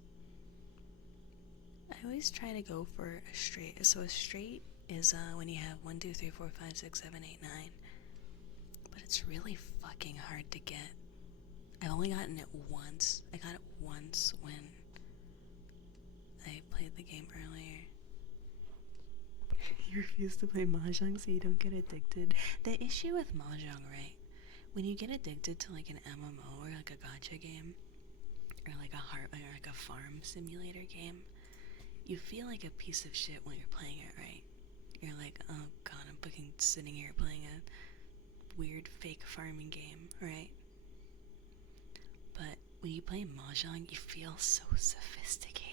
I always try to go for a straight. So a straight is when you have 1, 2, 3, 4, 5, 6, 7, 8, 9. But it's really fucking hard to get. I've only gotten it once. I got it once when I played the game earlier. You refuse to play Mahjong so you don't get addicted. The issue with Mahjong, right? When you get addicted to like an MMO or like a gacha game, or like a farm simulator game, you feel like a piece of shit when you're playing it, right? You're like, oh god, I'm fucking sitting here playing a weird fake farming game, right? But when you play Mahjong, you feel so sophisticated.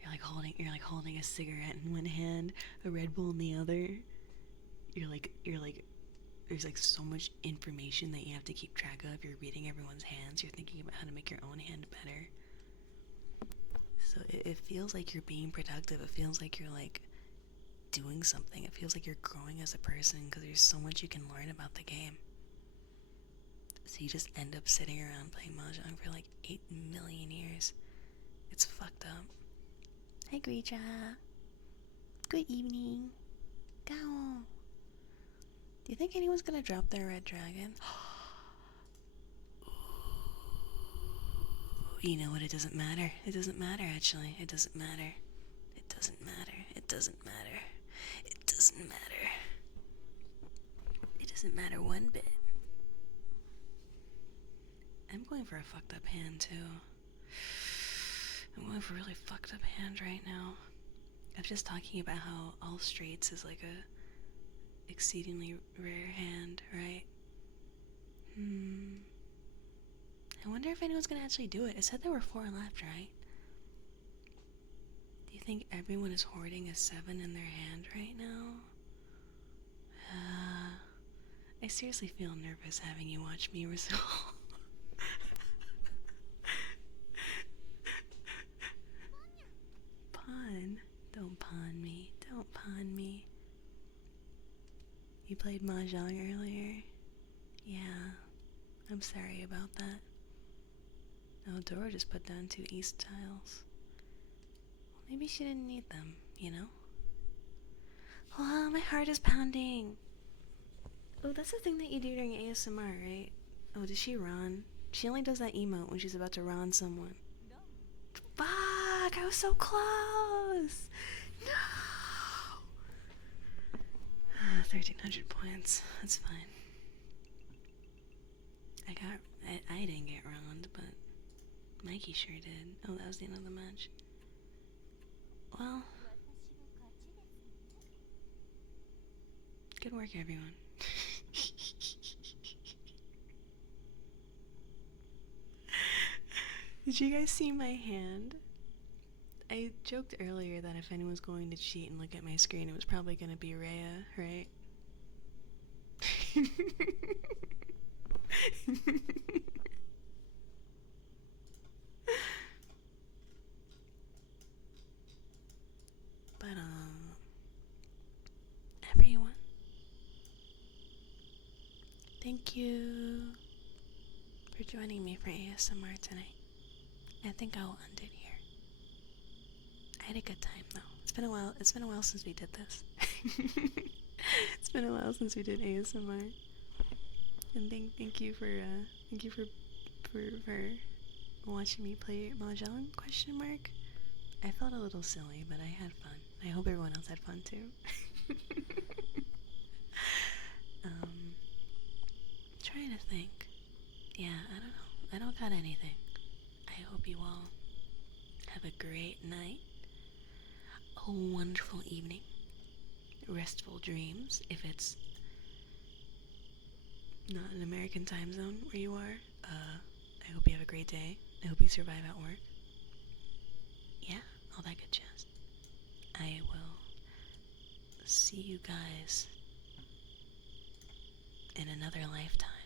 You're like holding a cigarette in one hand, a Red Bull in the other. You're like there's like so much information that you have to keep track of. You're reading everyone's hands. You're thinking about how to make your own hand better. So it feels like you're being productive. It feels like you're like doing something. It feels like you're growing as a person because there's so much you can learn about the game. So you just end up sitting around playing Mahjong for like 8 million years. It's fucked up. Hi, Greeja. Good evening. Gao. Do you think anyone's gonna drop their red dragon? You know what? It doesn't matter. It doesn't matter, actually. It doesn't matter. It doesn't matter. It doesn't matter. It doesn't matter. It doesn't matter one bit. I'm going for a fucked up hand, too. I'm going for a really fucked up hand right now. I'm just talking about how all straights is like a exceedingly rare hand, right? I wonder if anyone's gonna actually do it. It said there were 4 left, right? Do you think everyone is hoarding a 7 in their hand right now? I seriously feel nervous having you watch me resolve. Pawn? Don't pawn me. Don't pawn me. You played Mahjong earlier? Yeah. I'm sorry about that. Oh, Dora just put down 2 east tiles. Well, maybe she didn't need them, you know? Oh, my heart is pounding. Oh, that's the thing that you do during ASMR, right? Oh, does she run? She only does that emote when she's about to run someone. Fuck! I was so close! No! 1,300 points. That's fine. I didn't get round, but Mikey sure did. Oh, that was the end of the match. Well, good work, everyone. Did you guys see my hand? I joked earlier that if anyone's going to cheat and look at my screen, it was probably going to be Rhea, right? But, everyone, thank you for joining me for ASMR tonight. I think I will end it here. I had a good time, though. It's been a while since we did this. It's been a while since we did ASMR. And thank you for watching me play Mahjong, question mark. I felt a little silly, but I had fun. I hope everyone else had fun too. Trying to think. Yeah, I don't know. I don't got anything. I hope you all have a great night, a wonderful evening, restful dreams if it's not an American time zone where you are. I hope you have a great day. I hope you survive at work. Yeah, all that good jazz. I will see you guys in another lifetime.